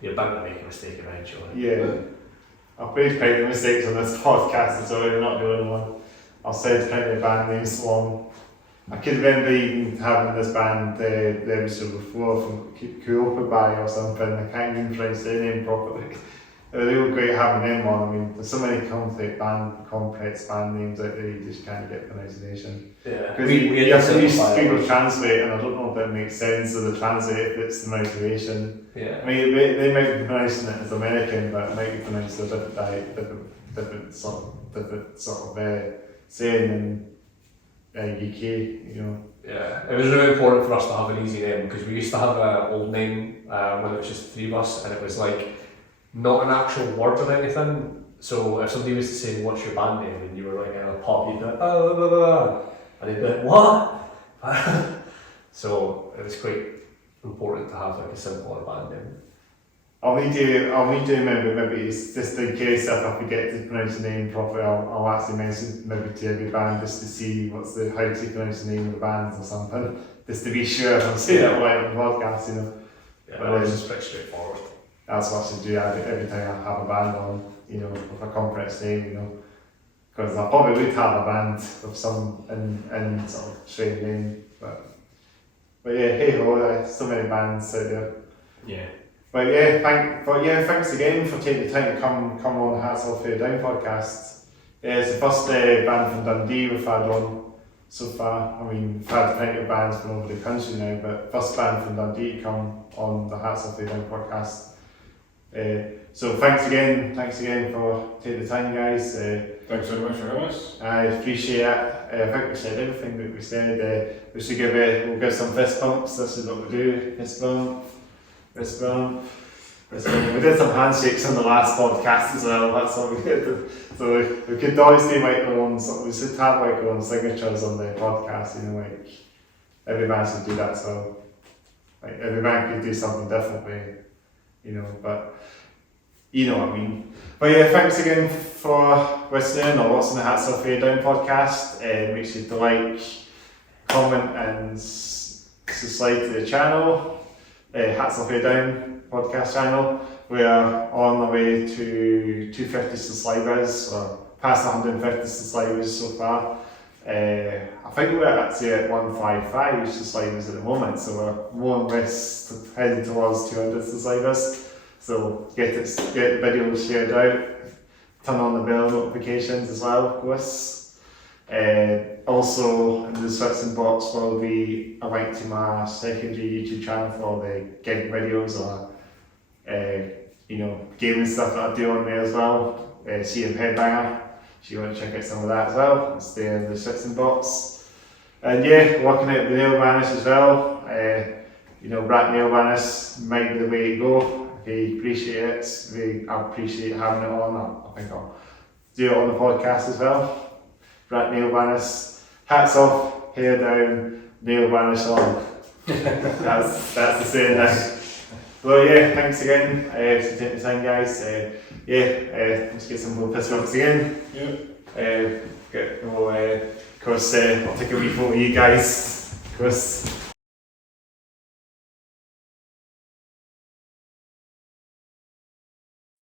You're bound to make a mistake eventually. Yeah. I've made plenty of mistakes on this podcast, so you're not the only one. I've said plenty of band names wrong. I can remember even having this band the episode before from Kuopabai or something. I can't even pronounce their name properly. They were great having them on. I mean, there's so many complex band names out there you just can't get pronunciation. Yeah. Because you have to use Google Translate, and I don't know if that makes sense, so the translate fits the motivation. Yeah. I mean, they might be pronouncing it as American, but it might be pronounced a different sort of saying. And UK, you know. Yeah, it was really important for us to have an easy name because we used to have an old name when it was just the three of us, and it was like not an actual word or anything. So if somebody was to say, "What's your band name?" and you were like in a pub, you'd be like, "Oh, blah, blah, blah," and they'd be like, "What?" So it was quite important to have like a simpler band name. I'll need to remember, maybe it's just in case if I forget to pronounce the name properly, I'll actually mention maybe to every band just to see how to pronounce the name of the bands or something, just to be sure if I'm saying it right on the podcast, you know. Yeah, But it's just pretty straightforward. that's what I should do every time I have a band on, you know, with a complex name, you know. Because I probably would have a band with some in sort of strange name, but yeah, hey ho, so many bands out there. Yeah. But yeah, thanks again for taking the time to come on the Hats Off Fair Down podcast. Yeah, it's the first band from Dundee we've had on so far. I mean, we've had plenty of bands from over the country now, but first band from Dundee to come on the Hats Off Fair Down podcast. So thanks again for taking the time, guys. Thanks very much for having us. I appreciate it. I think we said everything that we said. We should we'll give some fist bumps. This is what we do. Fist bump. Fist bump. Fist bump. We did some handshakes on the last podcast as well. That's what we did. So we could always do like our own. We should have like our own signatures on the podcast. You know, like every band should do that. So like every band could do something differently. You know, but you know what I mean. But yeah, thanks again for listening or watching the Hats Off Fair Down podcast. Make sure to like, comment and subscribe to the channel. Hats Off Fair Down podcast channel. We are on our way to 250 subscribers, or past 150 subscribers so far. I think we're actually at 155 subscribers at the moment, so we're more or less heading towards 200 subscribers. So get the videos shared out, turn on the bell notifications as well, of course. Also in the description box will be a link to my secondary YouTube channel for the gig videos or you know, gaming stuff that I do on there as well. CM Headbanger, if you want to check out some of that as well, it's there in the description box. And yeah, working out the nail varnish as well. You know, black nail varnish might be the way to go. I appreciate it. I appreciate having it on. I think I'll do it on the podcast as well. Black nail varnish, hats off, hair down, nail varnish on. that's the saying now. Well, yeah, thanks again for taking the time, guys. Let's get some more piss bumps again. Yeah. Of course, I'll take a wee photo of you guys. Of course.